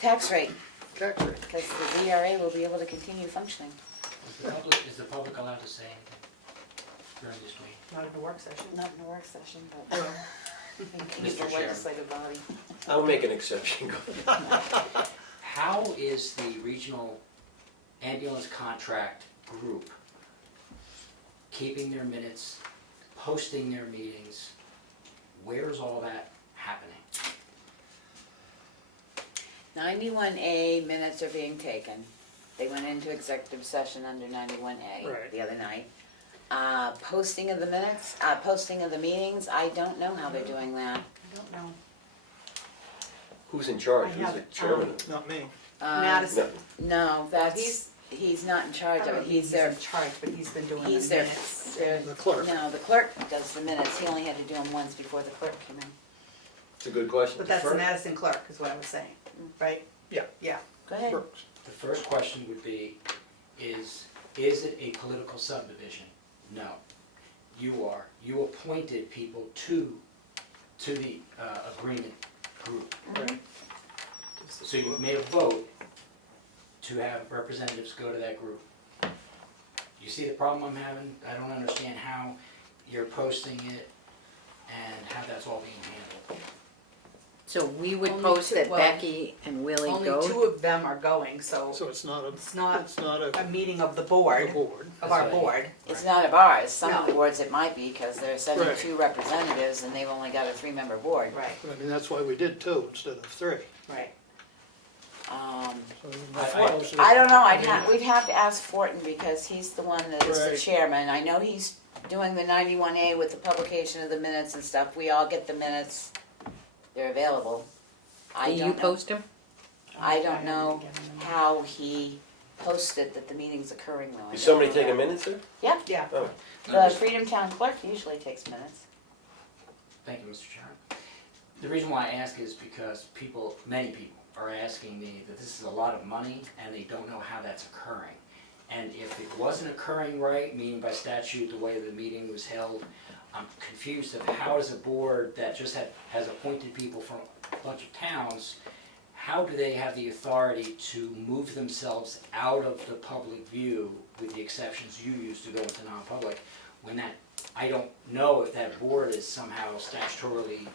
Tax rate, tax rate. because the VRA will be able to continue functioning. Is the public allowed to say anything during this meeting? Not in a work session. Not in a work session, but Well, he's the Mr. Chairman. legislative body. I'll make an exception. How is the regional ambulance contract group keeping their minutes, posting their meetings? Where's all that happening? 91A minutes are being taken. They went into executive session under 91A Right. the other night. Posting of the minutes, posting of the meetings, I don't know how they're doing that. I don't know. Who's in charge? I Who's have the it, chairman? Not me. Madison, No, he's not in I charge don't of know it, if he's their, in charge, but he's been doing the he's their, minutes. The clerk. No, the clerk does the minutes, he only had to do them once before the clerk came in. It's a good question. But that's the Madison clerk, is what I was saying, right? Yeah. Yeah. Go ahead. Brooks. The first question would be, is it a political subdivision? No. You appointed people to the agreement group. Right. So you made a vote to have representatives go to that group. You see the problem I'm having? I don't understand how you're posting it and how that's all being handled. So we would Only post two- that well, Becky and Willie Only go? two of them are going, so So it's not it's not a a meeting of the a board, board. of our That's right. board. It's not of ours, some of the No. boards it might be, because they're sending Right. 2 representatives and they've only got a 3-member board. Right, I mean, that's why we did 2 instead of 3. right. So I don't know, we'd have to ask Fortin, because he's the one that is the Right. chairman. I know he's doing the 91A with the publication of the minutes and stuff. We all get the minutes they're available. I Do don't you know- post them? I don't know how he posted that the meeting's occurring though. I Is don't somebody know taking that. minutes there? Yeah, Yeah. Oh, the Freedom Town clerk usually takes minutes. Thank you, Mr. Chairman. The reason why I ask is because people, many people, are asking me that this is a lot of money and they don't know how that's occurring. And if it wasn't occurring right, meaning by statute, the way the meeting was held, I'm confused of how does a board that just has appointed people from a bunch of towns, how do they have the authority to move themselves out of the public view, with the exceptions you use to go into non-public, when that, I don't know if that board is somehow statutorily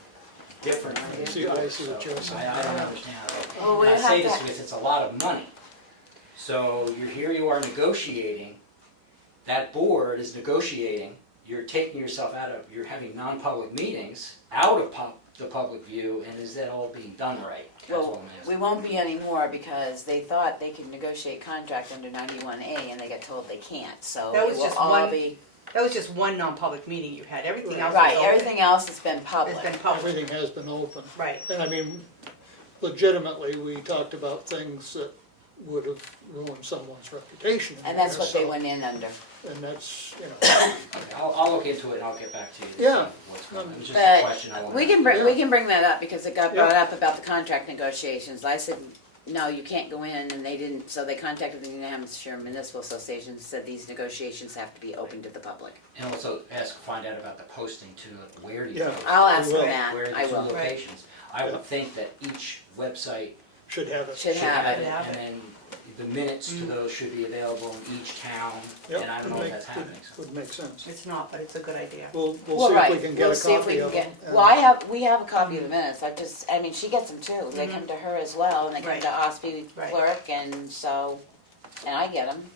different from see the what I others, see what so you're saying. I don't understand how. Well, we And I have say to- this because it's a lot of money. So here you are negotiating, that board is negotiating, you're taking yourself out of, you're having non-public meetings out of the public view, and is that all being done right? That's all Well, I'm we asking. won't be anymore because they thought they could negotiate contract under 91A and they got told they can't, so That it was will just all one- be, That was just one non-public meeting you had, everything else was right, open. everything else has been public. Has been public, Everything has been open. right. And I mean, legitimately, we talked about things that would have ruined someone's reputation. in And that's there, what they so- went in under. And that's, Okay, I'll look into it and I'll get back to you. to Yeah. see what's going on. It's just a question I But wanted we to can bring, we can bring that up because it got Yeah. brought up about the contract negotiations. I said, no, you can't go in, and they didn't, so they contacted the New Hampshire Municipal Association and said these negotiations have to be open to the public. And also find out about the posting too, like, where do you Yeah. post? I'll ask We them will. that, Where are I the two will. locations? I Yeah. would think that each website should have it. Should have it. and then the minutes to those should be available in each town, Yep, and I don't know if that's happening. So. Would make sense. It's not, but it's a good idea. We'll Well, see if right, we can get we'll a see if we copy can of get, them. well, we have a copy of the minutes, I mean, she gets them too. They Mhm. come to her as well, and they come Right. to Ospey Right. Clerk, and so, and I get them.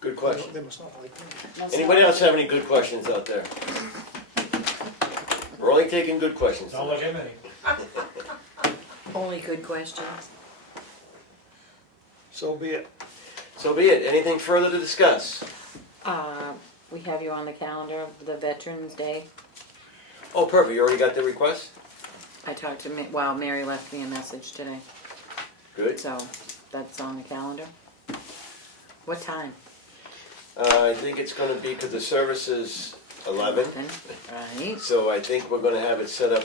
good question. They must not like me. Anybody else have any good questions out there? We're only taking good questions. Don't look at me. Only good questions. So be it. So be it. Anything further to discuss? We have you on the calendar of the Veterans Day. Oh, perfect. You already got the request? I talked to, Mary left me a message today, Good. so that's on the calendar. What time? I think it's gonna be, because the service is 11, Right. so I think we're gonna have it set up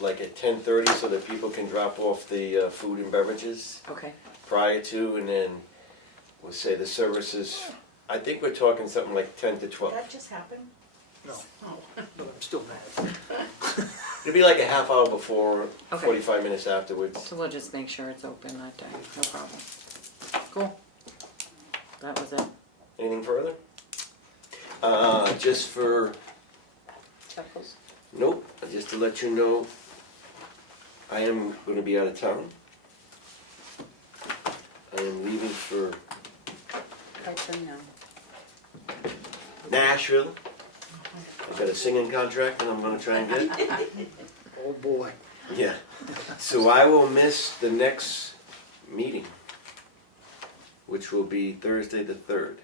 like at 10:30 so that people can drop off the food and beverages Okay. prior to, and then we'll say the services, I think we're talking something like 10 to Did 12. that just happen? No, Oh. but I'm still mad. It'll be like a half hour before, Okay. 45 minutes afterwards. So we'll just make sure it's open that day, no problem. Cool. That was it. Anything further? Just for, Chuckles. nope, just to let you know, I am gonna be out of town. I am leaving for Let them know. Nashville. I've got a singing contract and I'm gonna try and get. Oh, boy. Yeah. So I will miss the next meeting, which will be Thursday the 3rd.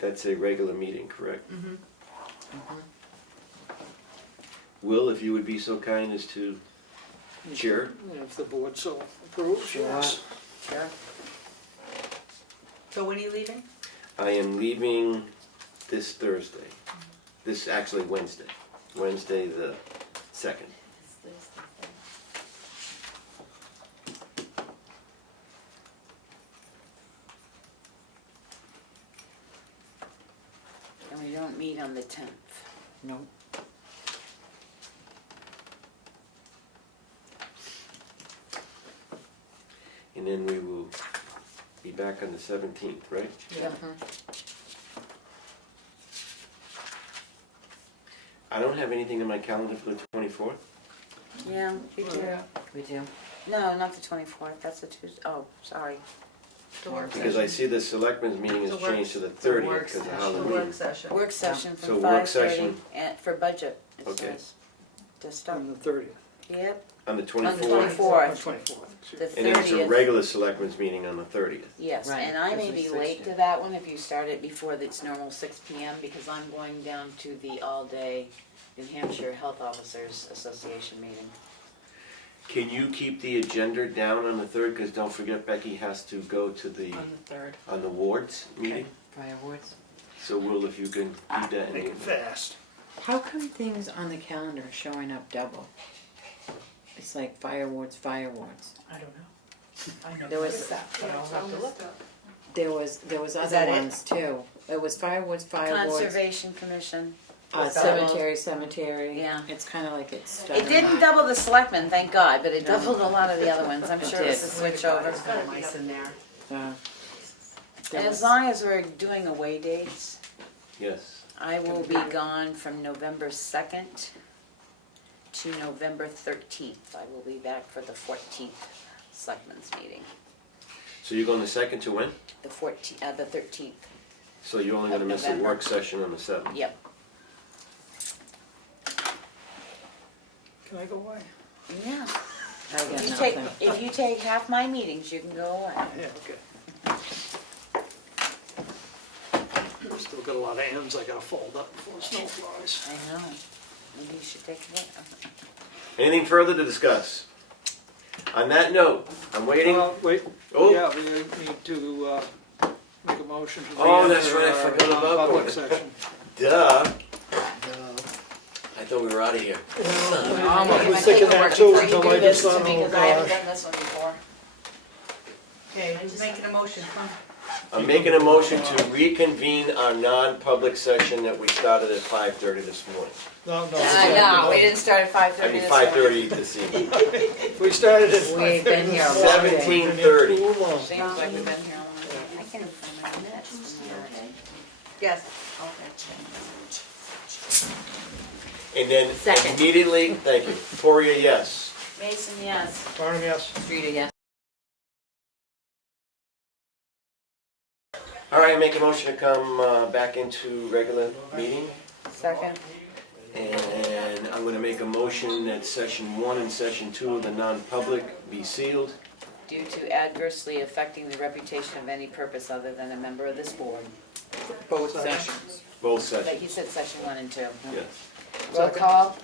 That's a regular meeting, correct? Mm-hmm. Will, if you would be so kind as to chair? If the board so approves, yes. Sure. So when are you leaving? I am leaving this Thursday. This, actually Wednesday. Wednesday the 2nd. And we don't meet on the 10th. No. And then we will be back on the 17th, right? Yeah. I don't have anything in my calendar for the 24th. Yeah, you do. We do. No, not the 24th, that's the Tuesday, oh, sorry. The work Because I session. see the selectmen's meeting has The work- changed to the the 30th work because of session. Halloween. The work session. Work session So from work 5:30 session. and for budget, it Okay. says. To start, On the 30th. yep, On the on the 24th. 24th, 24th. the And then it's a 30th. regular selectmen's meeting on the 30th. Yes, Right, and I may because be it's late 60. to that one if you start it before its normal 6 PM because I'm going down to the all-day New Hampshire Health Officers Association meeting. Can you keep the agenda down on the 3rd? Because don't forget Becky has to go to the, On the third, on the wards meeting. fire awards. So Will, if you can keep that Make in. it fast. How come things on the calendar are showing up double? It's like fire awards, fire awards. I don't know. I There never was- noticed that, but I'll have to look. There was that other it? ones too. It was fire awards, fire awards. Conservation Commission. Cemetery. Yeah. It's kind of like it's. It didn't double the selectmen, thank God, but it doubled a lot of the other ones. I'm It sure it's a did. switch over. There's got mice in there. There And as was- long as we're doing away dates, Yes. I will be gone from November 2nd to November 13th. I will be back for the 14th Selectmen's meeting. So you're going the 2nd to when? The 13th, So you're only going to Of miss the November. work session on the 7th? yep. Can I go away? Yeah. I got If you take, nothing. if you take half my meetings, you can go away. Yeah, okay. Still got a lot of ends I gotta fold up before the snow flies. I know. Maybe you should take a look. Anything further to discuss? On that note, I'm waiting. Wait, Oh. yeah, we need to make a motion to Oh, that's re-enter right, I our forgot about non-public that. section. Duh. I thought we were out of here. I was thinking that too until I just thought, oh Because I haven't gosh. done this one before. Okay, who's making a motion? Come on. I'm making a motion to reconvene our non-public session that we started at 5:30 this morning. No, No, we didn't start at 5:30 I mean, this morning. 5:30 this evening. We started at We've been here a long day. 17:30. Seems like we've been here all night. I can find my minutes. Yes. And then Second. immediately, thank you, Poria, yes. Mason, yes. Barnum, yes. Streeter, yes. All right, make a motion to come back into regular meeting. Second. And I'm gonna make a motion that session 1 and session 2 of the non-public be sealed. Due to adversely affecting the reputation of any purpose other than a member of this board. Both sessions. Both But sessions, he said session 1 and 2. yes. Roll call.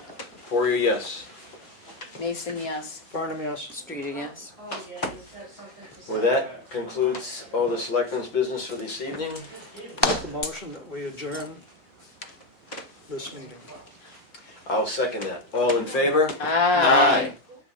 Poria, yes. Mason, yes. Barnum, yes. Streeter, yes. Well, that concludes all the selectmen's business for this evening. Make the motion that we adjourn this meeting. I'll second that. All in favor? Aye.